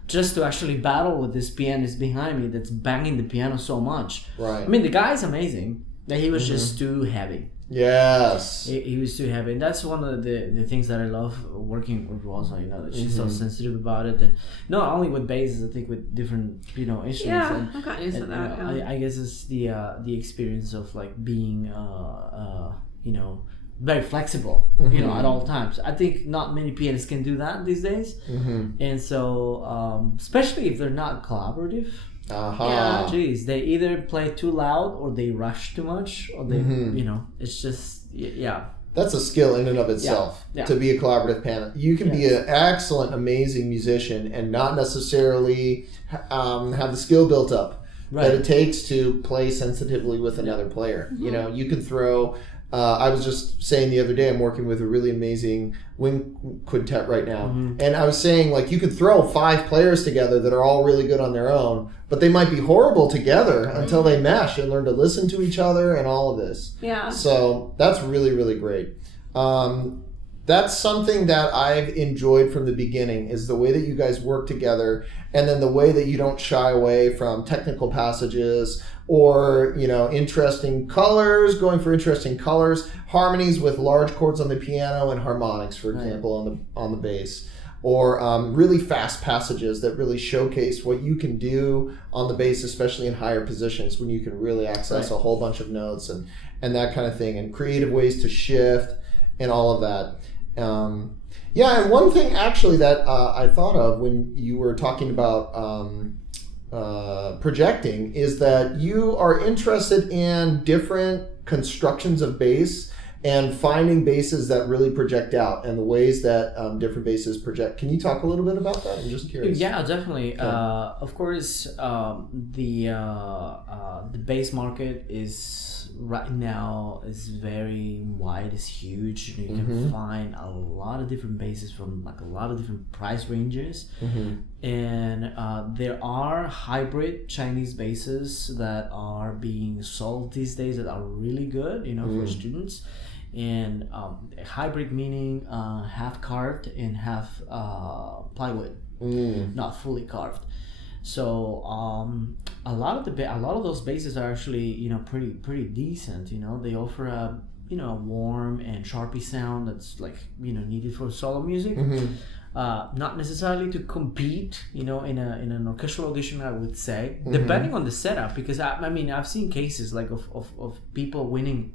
just to actually battle with this pianist behind me that's banging the piano so much. Right. I mean, the guy's amazing, but he was just too heavy. Yes. He was too heavy, and that's one of the things that I love working with Rosa. You know, that she's so sensitive about it, and not only with basses, I think with different, you know, instruments. Yeah, I've gotten used to that. You know, I guess it's the experience of like being, you know, very flexible, you know, at all times. I think not many pianists can do that these days, and so especially if they're not collaborative. Geez, they either play too loud or they rush too much, or they, you know, it's just, That's a skill in and of itself, to be a collaborative pianist. You can be an excellent, amazing musician and not necessarily have the skill built up that it takes to play sensitively with another player. You know, you can throw... I was just saying the other day, I'm working with a really amazing wind quintet right now. And I was saying, like, you could throw 5 players together that are all really good on their own, but they might be horrible together until they mesh and learn to listen to each other and all of this. Yeah. So that's really, really great. That's something that I've enjoyed from the beginning, is the way that you guys work together, and then the way that you don't shy away from technical passages or, you know, interesting colors, going for interesting colors, harmonies with large chords on the piano and harmonics, for example, on the bass, or really fast passages that really showcase what you can do on the bass, especially in higher positions when you can really access a whole bunch of notes and that kind of thing, and creative ways to shift and all of that. And one thing actually that I thought of when you were talking about projecting is that you are interested in different constructions of bass and finding basses that really project out, and the ways that different basses project. Can you talk a little bit about that? I'm just curious. Yeah, definitely. Okay. Of course, the bass market is right now is very wide. It's huge. You can find a lot of different basses from like a lot of different price ranges, and there are hybrid Chinese basses that are being sold these days that are really good, you know, for students. And hybrid meaning half carved and half plywood, not fully carved. So a lot of those basses are actually, you know, pretty decent. You know, they offer a, you know, a warm and sharpy sound that's like, you know, needed for solo music. Not necessarily to compete, you know, in an orchestral audition, I would say, depending on the setup. Because I mean, I've seen cases like of people winning.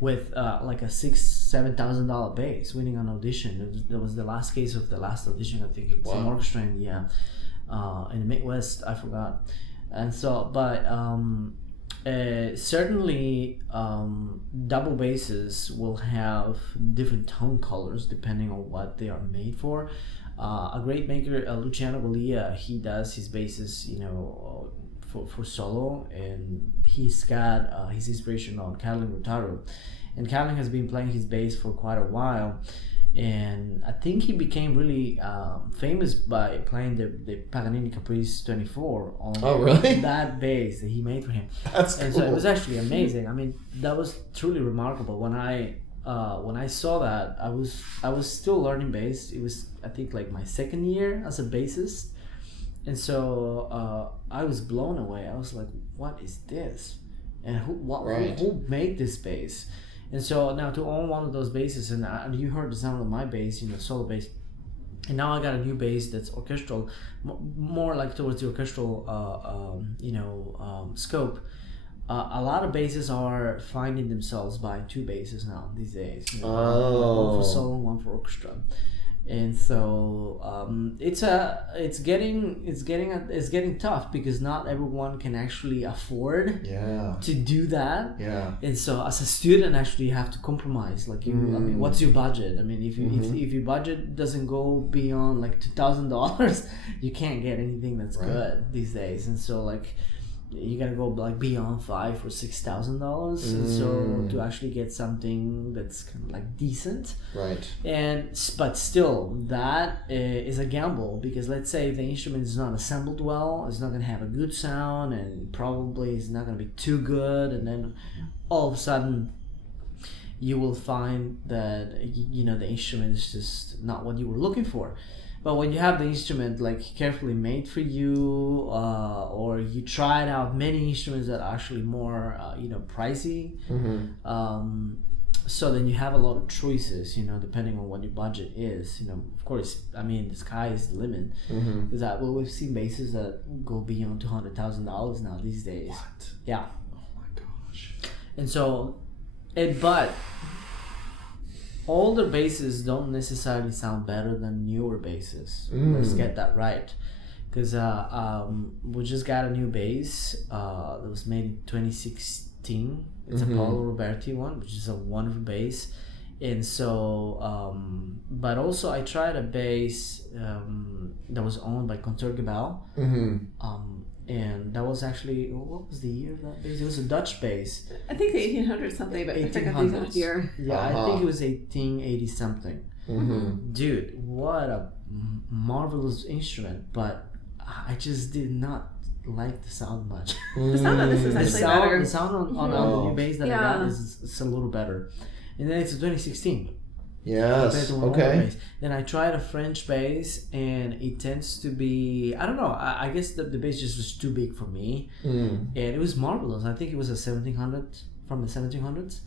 With like a $6,000-$7,000 bass, winning an audition. That was the last case of the last audition. I think it was an orchestra in the Midwest. I forgot. And so, but certainly double basses will have different tone colors depending on what they are made for. A great maker, Luciano Golia, he does his basses, you know, for solo, and he's got his inspiration on Katalin Rotaro, and Katalin has been playing his bass for quite a while, and I think he became really famous by playing the Paganini Caprice 24 on that bass that he made for him. That's cool. And so it was actually amazing. I mean, that was truly remarkable. When I saw that, I was still learning bass. It was, I think, like my second year as a bassist. And so I was blown away. I was like, what is this? And who made this bass? And so now to own one of those basses, and you heard the sound of my bass, you know, solo bass. And now I got a new bass that's orchestral, more like towards the orchestral, scope. A lot of basses are finding themselves by 2 basses now these days. You know, one for solo, one for orchestra. And so it's getting tough because not everyone can actually afford to do that. And so as a student, actually, you have to compromise. Like I mean, what's your budget? I mean, if your budget doesn't go beyond like $2,000, you can't get anything that's good these days. And so like, you gotta go like beyond $5,000 or $6,000, and so to actually get something that's kind of like decent, but still that is a gamble, because let's say if the instrument is not assembled well, it's not gonna have a good sound, and probably it's not gonna be too good, and then all of a sudden you will find that the instrument is just not what you were looking for. But when you have the instrument like carefully made for you, or you tried out many instruments that are actually more pricey, so then you have a lot of choices, depending on what your budget is. Of course, I mean, the sky is the limit. Is that we've seen basses that go beyond $200,000 now these days. What? Yeah. Oh my gosh. And so, but older basses don't necessarily sound better than newer basses. Let's get that right, because we just got a new bass that was made in 2016. It's a Paolo Roberti one, which is a wonderful bass. And so but also I tried a bass that was owned by Concertgebouw, and that was actually, what was the year of that bass? It was a Dutch bass. I think the 1800 something, but I forgot the exact year. Yeah, I think it was 1880 something. Dude, what a marvelous instrument, but I just did not like the sound much. The sound on this is actually better. The sound on the new bass that I got is a little better. And then it's 2016. Yes. Okay. Then I tried a French bass, and it tends to be, I don't know, I guess the bass just was too big for me. And it was marvelous. I think it was a 1700 from the 1700s.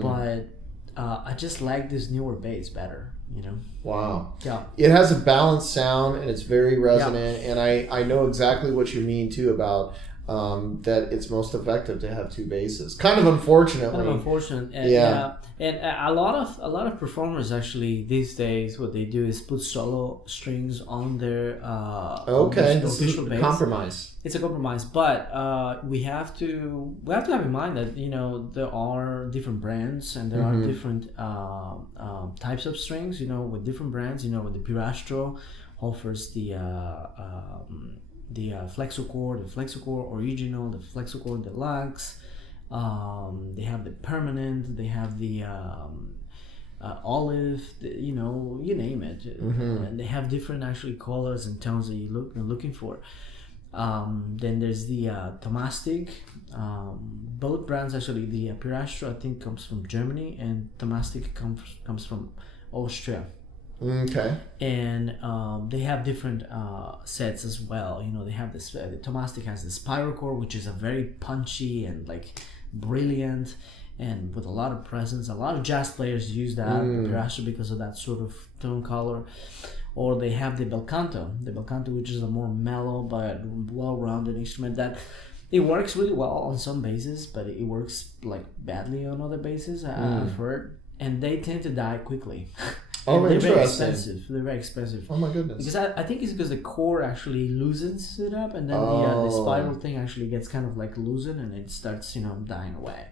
But I just like this newer bass better, Wow. Yeah. It has a balanced sound, and it's very resonant. And I know exactly what you mean too about that it's most effective to have two basses. Kind of unfortunately. And, and a lot of performers actually these days, what they do is put solo strings on their this is a compromise. It's a compromise, but we have to have in mind that there are different brands, and there are different types of strings. With different brands, with the Pirastro offers the Flexocore, the Flexocore Original, the Flexocore Deluxe. They have the Permanent. They have the Olive. You name it. And they have different actually colors and tones that you're looking for. Then there's the Tomastic. Both brands actually. The Pirastro I think comes from Germany, and Tomastic comes from Austria. Okay. And they have different sets as well. They have this. The Tomastic has the Spirocore, which is a very punchy and like brilliant, and with a lot of presence. A lot of jazz players use that Pirastro because of that sort of tone color. Or they have the Bel Canto, which is a more mellow but well-rounded instrument that it works really well on some basses, but it works like badly on other basses. I've heard, and they tend to die quickly. Oh, they're interesting. They're very expensive. Oh my goodness. Because I think it's because the core actually loosens it up, and then the spiral thing actually gets kind of like loosened, and it starts dying away.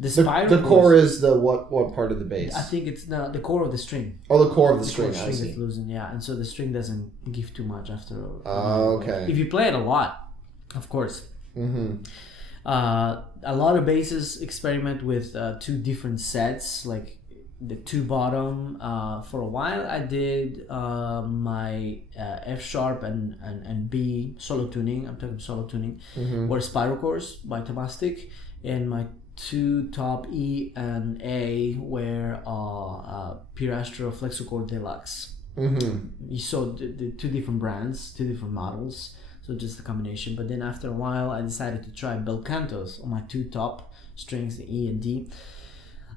The core is the what part of the bass? I think it's the core of the string. Oh, the core of the string. I see. Is loosened, yeah, and so the string doesn't give too much after. Okay. If you play it a lot, of course. A lot of basses experiment with two different sets, like the two bottom. For a while, I did my F sharp and B solo tuning. I'm talking solo tuning, were Spirocores by Tomastic, and my two top E and A were Pirastro Flexocore Deluxe. You saw the two different brands, two different models, so just a combination. But then after a while, I decided to try Bel Cantos on my two top strings, the E and D.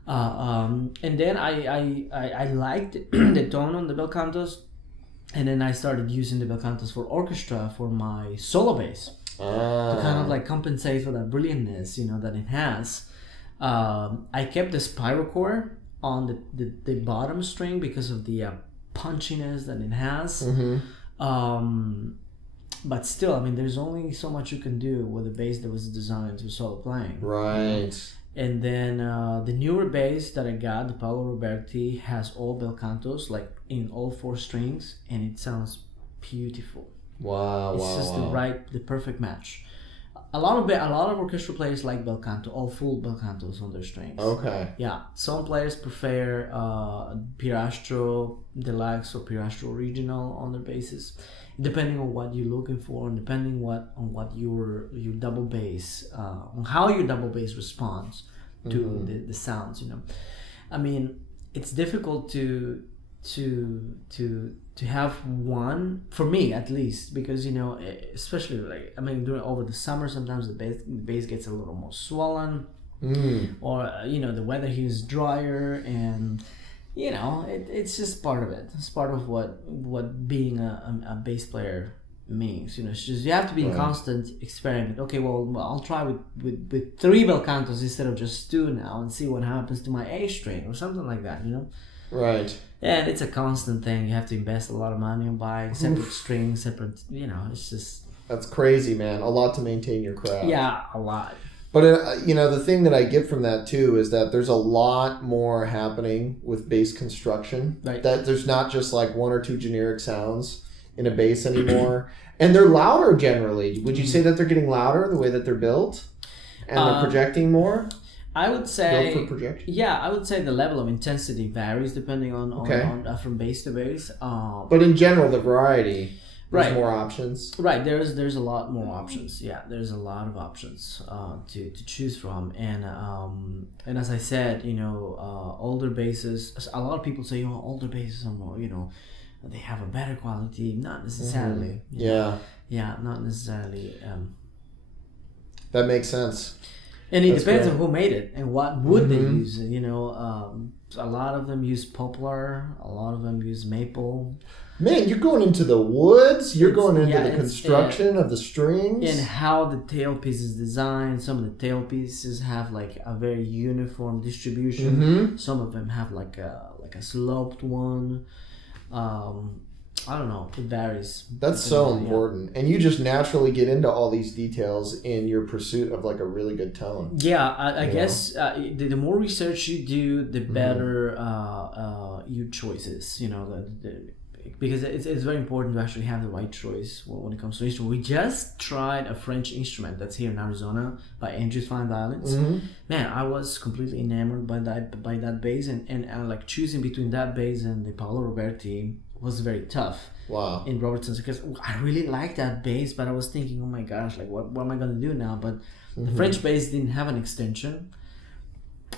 And then I liked the tone on the Bel Cantos, and then I started using the Bel Cantos for orchestra for my solo bass. To kind of like compensate for that brilliantness, that it has. I kept the Spirocore on the bottom string because of the punchiness that it has. Mm-hmm. But still, I mean, there's only so much you can do with a bass that was designed for solo playing. Right. And then the newer bass that I got, the Paolo Roberti, has all bel cantos, like in all 4 strings, and it sounds beautiful. Wow. It's just the perfect match. A lot of orchestral players like bel canto, all full bel cantos on their strings. Okay. Yeah, some players prefer Pirastro Deluxe or Pirastro Original on their basses, depending on what you're looking for, and depending on what your double bass, on how your double bass responds to the sounds. You know, I mean, it's difficult to have one, for me at least, because you know, especially like, I mean, during over the summer, sometimes the bass gets a little more swollen, or you know, the weather here is drier, and you know, it's just part of it. It's part of what being a bass player means. You know, it's just you have to be in constant experiment. Okay, well, I'll try with 3 bel cantos instead of just 2 now, and see what happens to my A string or something like that. You know. Right. And it's a constant thing. You have to invest a lot of money on buying separate strings, separate. You know, it's just. That's crazy, man. A lot to maintain your craft. Yeah, a lot. But you know, the thing that I get from that too is that there's a lot more happening with bass construction. Right. That there's not just like 1 or 2 generic sounds in a bass anymore, and they're louder generally. Would you say that they're getting louder the way that they're built, and they're projecting more? I would say, built for projection? Yeah, I would say the level of intensity varies depending on from bass to bass. But in general, the variety. There's Right. more options. Right, there's a lot more options. Yeah, there's a lot of options to choose from, and as I said, you know, older basses. A lot of people say, oh, older basses are more, you know, they have a better quality. Not necessarily. Yeah. Yeah, not necessarily. That makes sense. And it That's depends great. on who made it and what wood they use. You know, a lot of them use poplar. A lot of them use maple. Man, you're going into the woods. You're going into the it's, construction of the strings. And how the tailpiece is designed. Some of the tailpieces have like a very uniform distribution. Some of them have like a sloped one. I don't know. It varies. That's so important. And you just naturally get into all these details in your pursuit of like a really good tone. Yeah, I guess the more research you do, the better your choices. You know, because it's very important to actually have the right choice when it comes to instrument. We just tried a French instrument that's here in Arizona by Andrew's Fine Violins. Man, I was completely enamored by that bass, and like choosing between that bass and the Paolo Roberti was very tough. Wow. In Robertson's, because I really liked that bass, but I was thinking, oh my gosh, like what am I gonna do now? But the French bass didn't have an extension,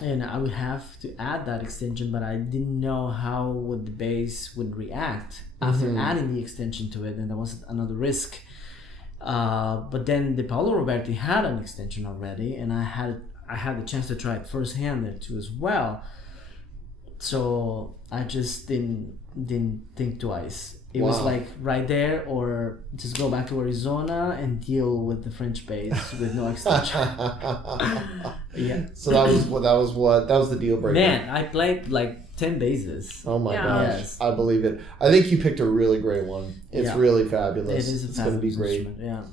and I would have to add that extension, but I didn't know how would the bass would react after adding the extension to it, and that was another risk. But then the Paolo Roberti had an extension already, and I had the chance to try it firsthand there too as well. So I just didn't think twice. It was like right there, or just go back to Arizona and deal with the French bass with no extension. Yeah. So that was the deal breaker. Man, I played like 10 basses. Oh my gosh, Yes. I believe it. I think you picked a really great one. It's really fabulous. It is It's going to be great. instrument, yeah.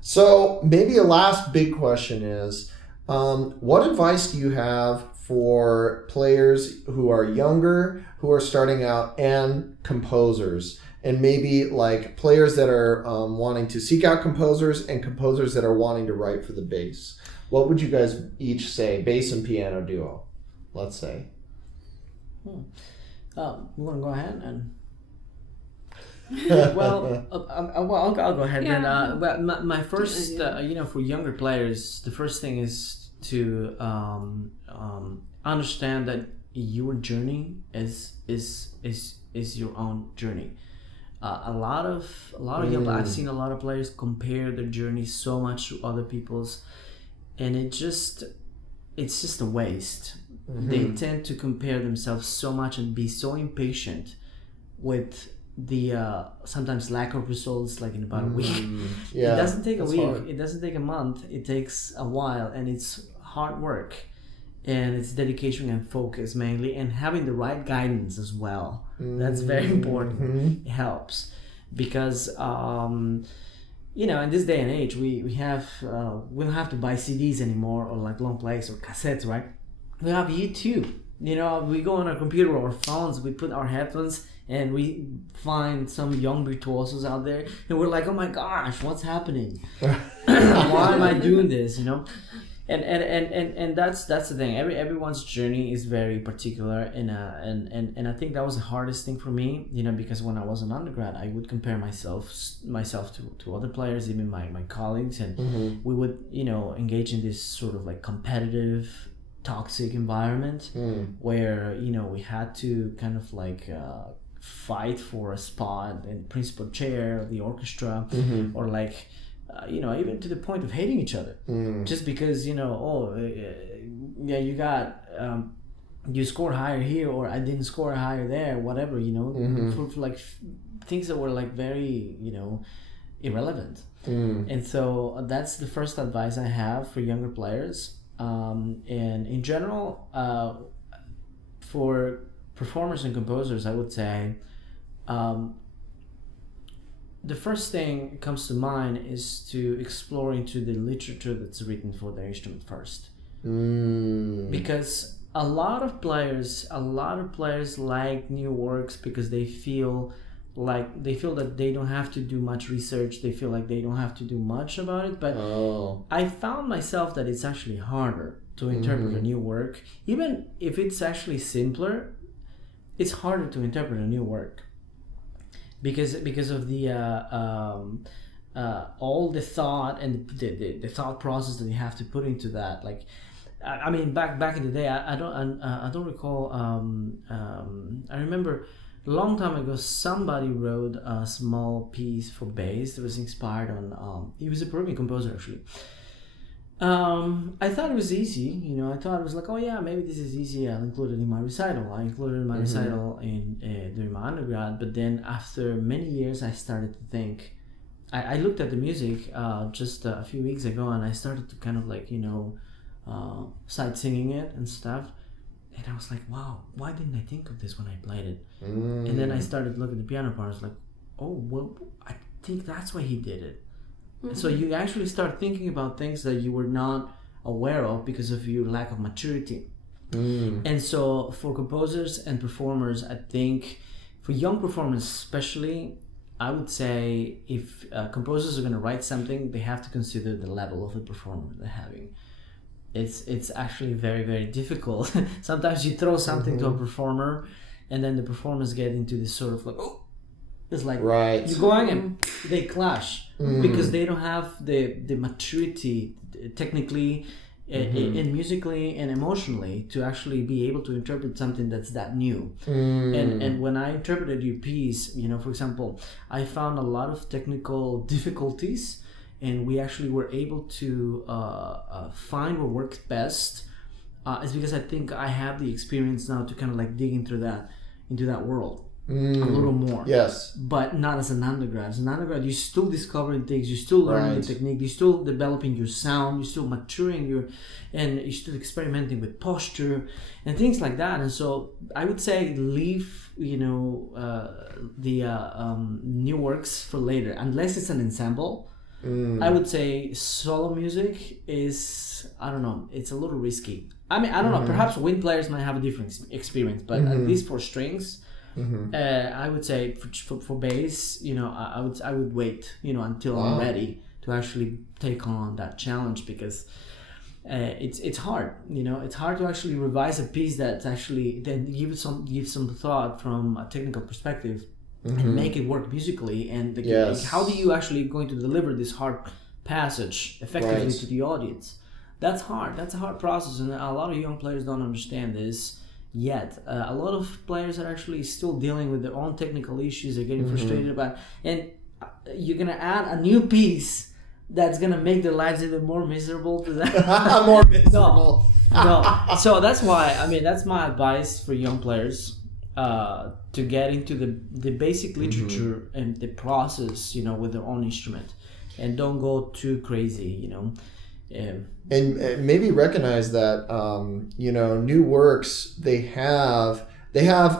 So maybe a last big question is, what advice do you have for players who are younger, who are starting out, and composers? And maybe like players that are wanting to seek out composers, and composers that are wanting to write for the bass. What would you guys each say? Bass and piano duo, let's say. You want to go ahead and... I'll go ahead. Yeah. Then. My first, for younger players, the first thing is to understand that your journey is your own journey. A lot of young, I've seen a lot of players compare their journey so much to other people's, and it's just a waste. They tend to compare themselves so much and be so impatient with the sometimes lack of results, like in about a week. Yeah, it doesn't take a week. hard. It doesn't take a month. It takes a while, and it's hard work. and it's dedication and focus mainly, and having the right guidance as well. That's very important. It helps because in this day and age we don't have to buy CDs anymore, or like long plays or cassettes, right? We have YouTube. We go on our computer or phones, we put our headphones, and we find some young virtuosos out there, and we're like, oh my gosh, what's happening? Why am I doing this? And that's the thing. Everyone's journey is very particular, and I think that was the hardest thing for me, because when I was an undergrad, I would compare myself to other players, even my colleagues, and we would engage in this sort of like competitive, toxic environment where we had to kind of like fight for a spot in principal chair of the orchestra, or like even to the point of hating each other, just because you scored higher here, or I didn't score higher there, whatever, for like things that were like very irrelevant. And so that's the first advice I have for younger players. And in general, for performers and composers, I would say the first thing that comes to mind is to explore into the literature that's written for the instrument first. Because a lot of players like new works because they feel that they don't have to do much research. They feel like they don't have to do much about it. But I found myself that it's actually harder to interpret a new work. Even if it's actually simpler, it's harder to interpret a new work. Because of the all the thought and the thought process that you have to put into that. Like, I mean, back in the day, I don't recall. I remember a long time ago somebody wrote a small piece for bass that was inspired on. He was a Peruvian composer actually. I thought it was easy, I thought it was like, oh yeah, maybe this is easy, I'll include it in my recital. I included it in my recital during my undergrad, but then after many years I started to think, I looked at the music just a few weeks ago, and I started to kind of like, sight singing it and stuff, and I was like, wow, why didn't I think of this when I played it? And then I started looking at the piano part, I was like, oh, well, I think that's why he did it. So you actually start thinking about things that you were not aware of because of your lack of maturity. And so for composers and performers, I think for young performers especially, I would say if composers are going to write something, they have to consider the level of the performer they're having. It's actually very, very difficult. Sometimes you throw something to a performer, and then the performers get into this sort of like, oh, it's like you're going and they clash because they don't have the maturity technically and musically and emotionally to actually be able to interpret something that's that new. And when I interpreted your piece, for example, I found a lot of technical difficulties, and we actually were able to find what works best. It's because I think I have the experience now to kind of like dig into that world. A little more. Yes. But not as an undergrad. As an undergrad, you're still discovering things, you're still learning the technique, you're still developing your sound, you're still maturing and you're still experimenting with posture and things like that. And so I would say leave, the new works for later, unless it's an ensemble. I would say solo music is, I don't know, it's a little risky. I mean, I don't know, perhaps wind players might have a different experience, but at least for strings, I would say for bass, I would wait, until I'm ready to actually take on that challenge, because it's hard, it's hard to actually revise a piece that's actually then give some thought from a technical perspective and make it work musically. And like, how do you actually going to deliver this hard passage effectively to the audience? That's hard. That's a hard process, and a lot of young players don't understand this yet. A lot of players are actually still dealing with their own technical issues. They're getting frustrated about, and you're gonna add a new piece that's gonna make their lives even more miserable to them. More miserable. No. So that's why, that's my advice for young players, to get into the basic literature and the process, with their own instrument, and don't go too crazy, And maybe recognize that, new works, they have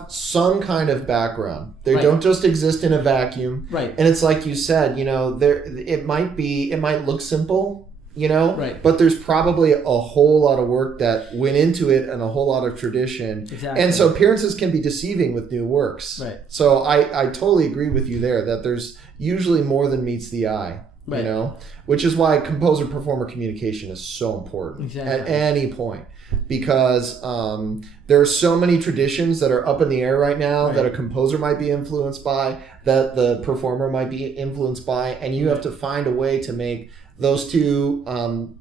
some kind of background. They don't just exist in a vacuum. Right. And it's like you said, it might look simple, Right. but there's probably a whole lot of work that went into it and a whole lot of tradition. Exactly. And so appearances can be deceiving with new works. Right. So I totally agree with you there that there's usually more than meets the eye. Right. Which is why composer-performer communication is so important at any point, because there are so many traditions that are up in the air right now that a composer might be influenced by, that the performer might be influenced by, and you have to find a way to make those two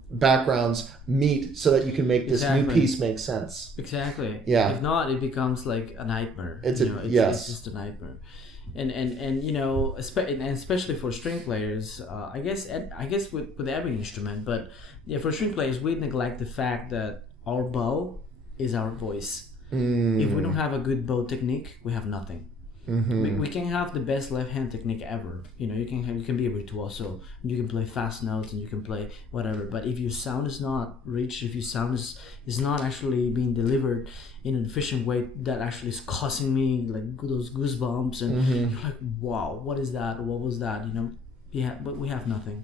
backgrounds meet so that you can make this new piece make sense. Exactly. Yeah. If not, it becomes like a nightmare. It's just a nightmare. And especially for string players, I guess with every instrument, but for string players, we neglect the fact that our bow is our voice. If we don't have a good bow technique, we have nothing. Mm-hmm. We can have the best left hand technique ever. You can be a virtuoso. You can play fast notes and you can play whatever. But if your sound is not rich, if your sound is not actually being delivered in an efficient way, that actually is causing me like those goosebumps and you're like, wow, what is that? What was that? But we have nothing.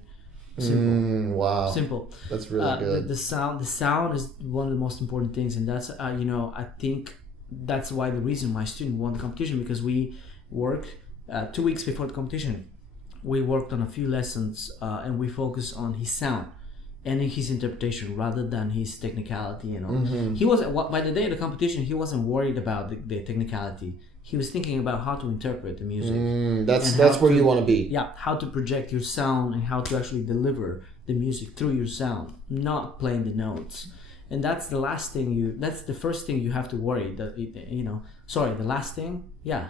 Simple. Wow. Simple. That's really good. The sound is one of the most important things, and that's I think that's why the reason my student won the competition, because we worked 2 weeks before the competition. We worked on a few lessons and we focused on his sound and his interpretation rather than his technicality. He wasn't, by the day of the competition, he wasn't worried about the technicality. He was thinking about how to interpret the music. That's where you want to be. Yeah, how to project your sound and how to actually deliver the music through your sound, not playing the notes. And that's the last thing that's the first thing you have to worry. The last thing, yeah.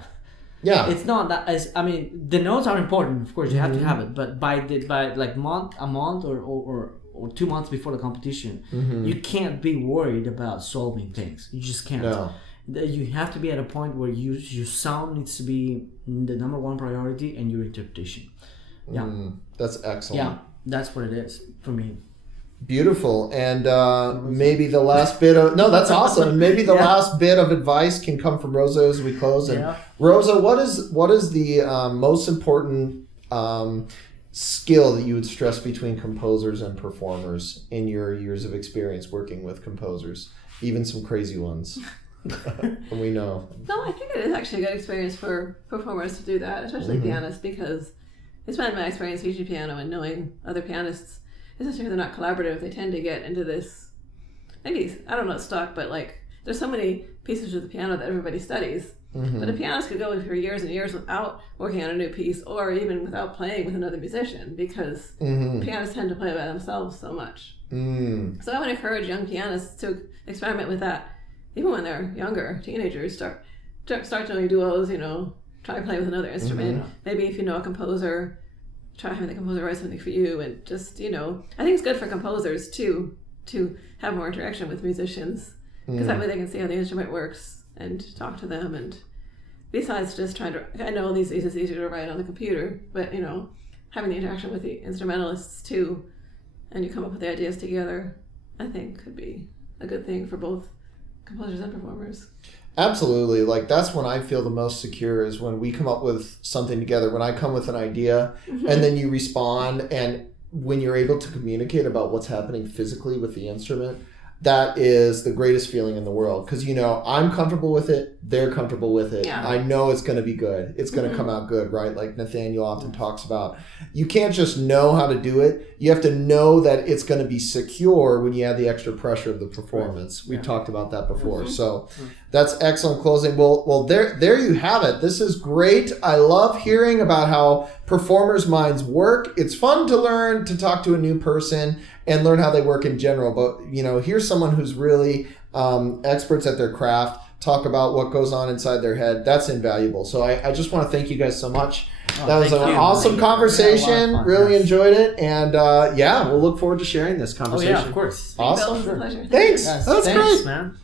It's not that the notes are important, of course, you have to have it. But by like a month or 2 months before the competition, you can't be worried about solving things. You just can't. No. You have to be at a point where your sound needs to be the number one priority and your interpretation. Yeah. That's excellent. Yeah, that's what it is for me. Beautiful. And maybe the last bit of that's awesome. Maybe the last bit of advice can come from Rosa as we close. And Rosa, what is the most important skill that you would stress between composers and performers in your years of experience working with composers, even some crazy ones? We know. No, I think it is actually a good experience for performers to do that, especially pianists, because it's been my experience teaching piano and knowing other pianists, especially if they're not collaborative, they tend to get into this, maybe, I don't know, stuck, but like, there's so many pieces of the piano that everybody studies. But a pianist could go for years and years without working on a new piece, or even without playing with another musician, because pianists tend to play by themselves so much. So I would encourage young pianists to experiment with that, even when they're younger, teenagers. Start doing duos, try to play with another instrument. Maybe if you know a composer, try having the composer write something for you, and just, I think it's good for composers too, to have more interaction with musicians, because that way they can see how the instrument works and talk to them. And besides just trying to, I know these days it's easier to write on the computer, but having the interaction with the instrumentalists too, and you come up with the ideas together, I think could be a good thing for both composers and performers. Absolutely. Like, that's when I feel the most secure, is when we come up with something together, when I come with an idea and then you respond, and when you're able to communicate about what's happening physically with the instrument, that is the greatest feeling in the world, because I'm comfortable with it, they're comfortable with it. I know it's going to be good. It's going to come out good, right? Like Nathaniel often talks about, you can't just know how to do it. You have to know that it's going to be secure when you add the extra pressure of the performance. We've talked about that before. So that's excellent closing. Well, there you have it. This is great. I love hearing about how performers' minds work. It's fun to learn, to talk to a new person and learn how they work in general. But, here's someone who's really experts at their craft, talk about what goes on inside their head. That's invaluable. So I just want to thank you guys so much. That was an awesome conversation. Really enjoyed it. And we'll look forward to sharing this conversation. Oh, yeah, of course. Awesome. Bill, it was a pleasure. Thanks. Yes, That's thanks, great. Man.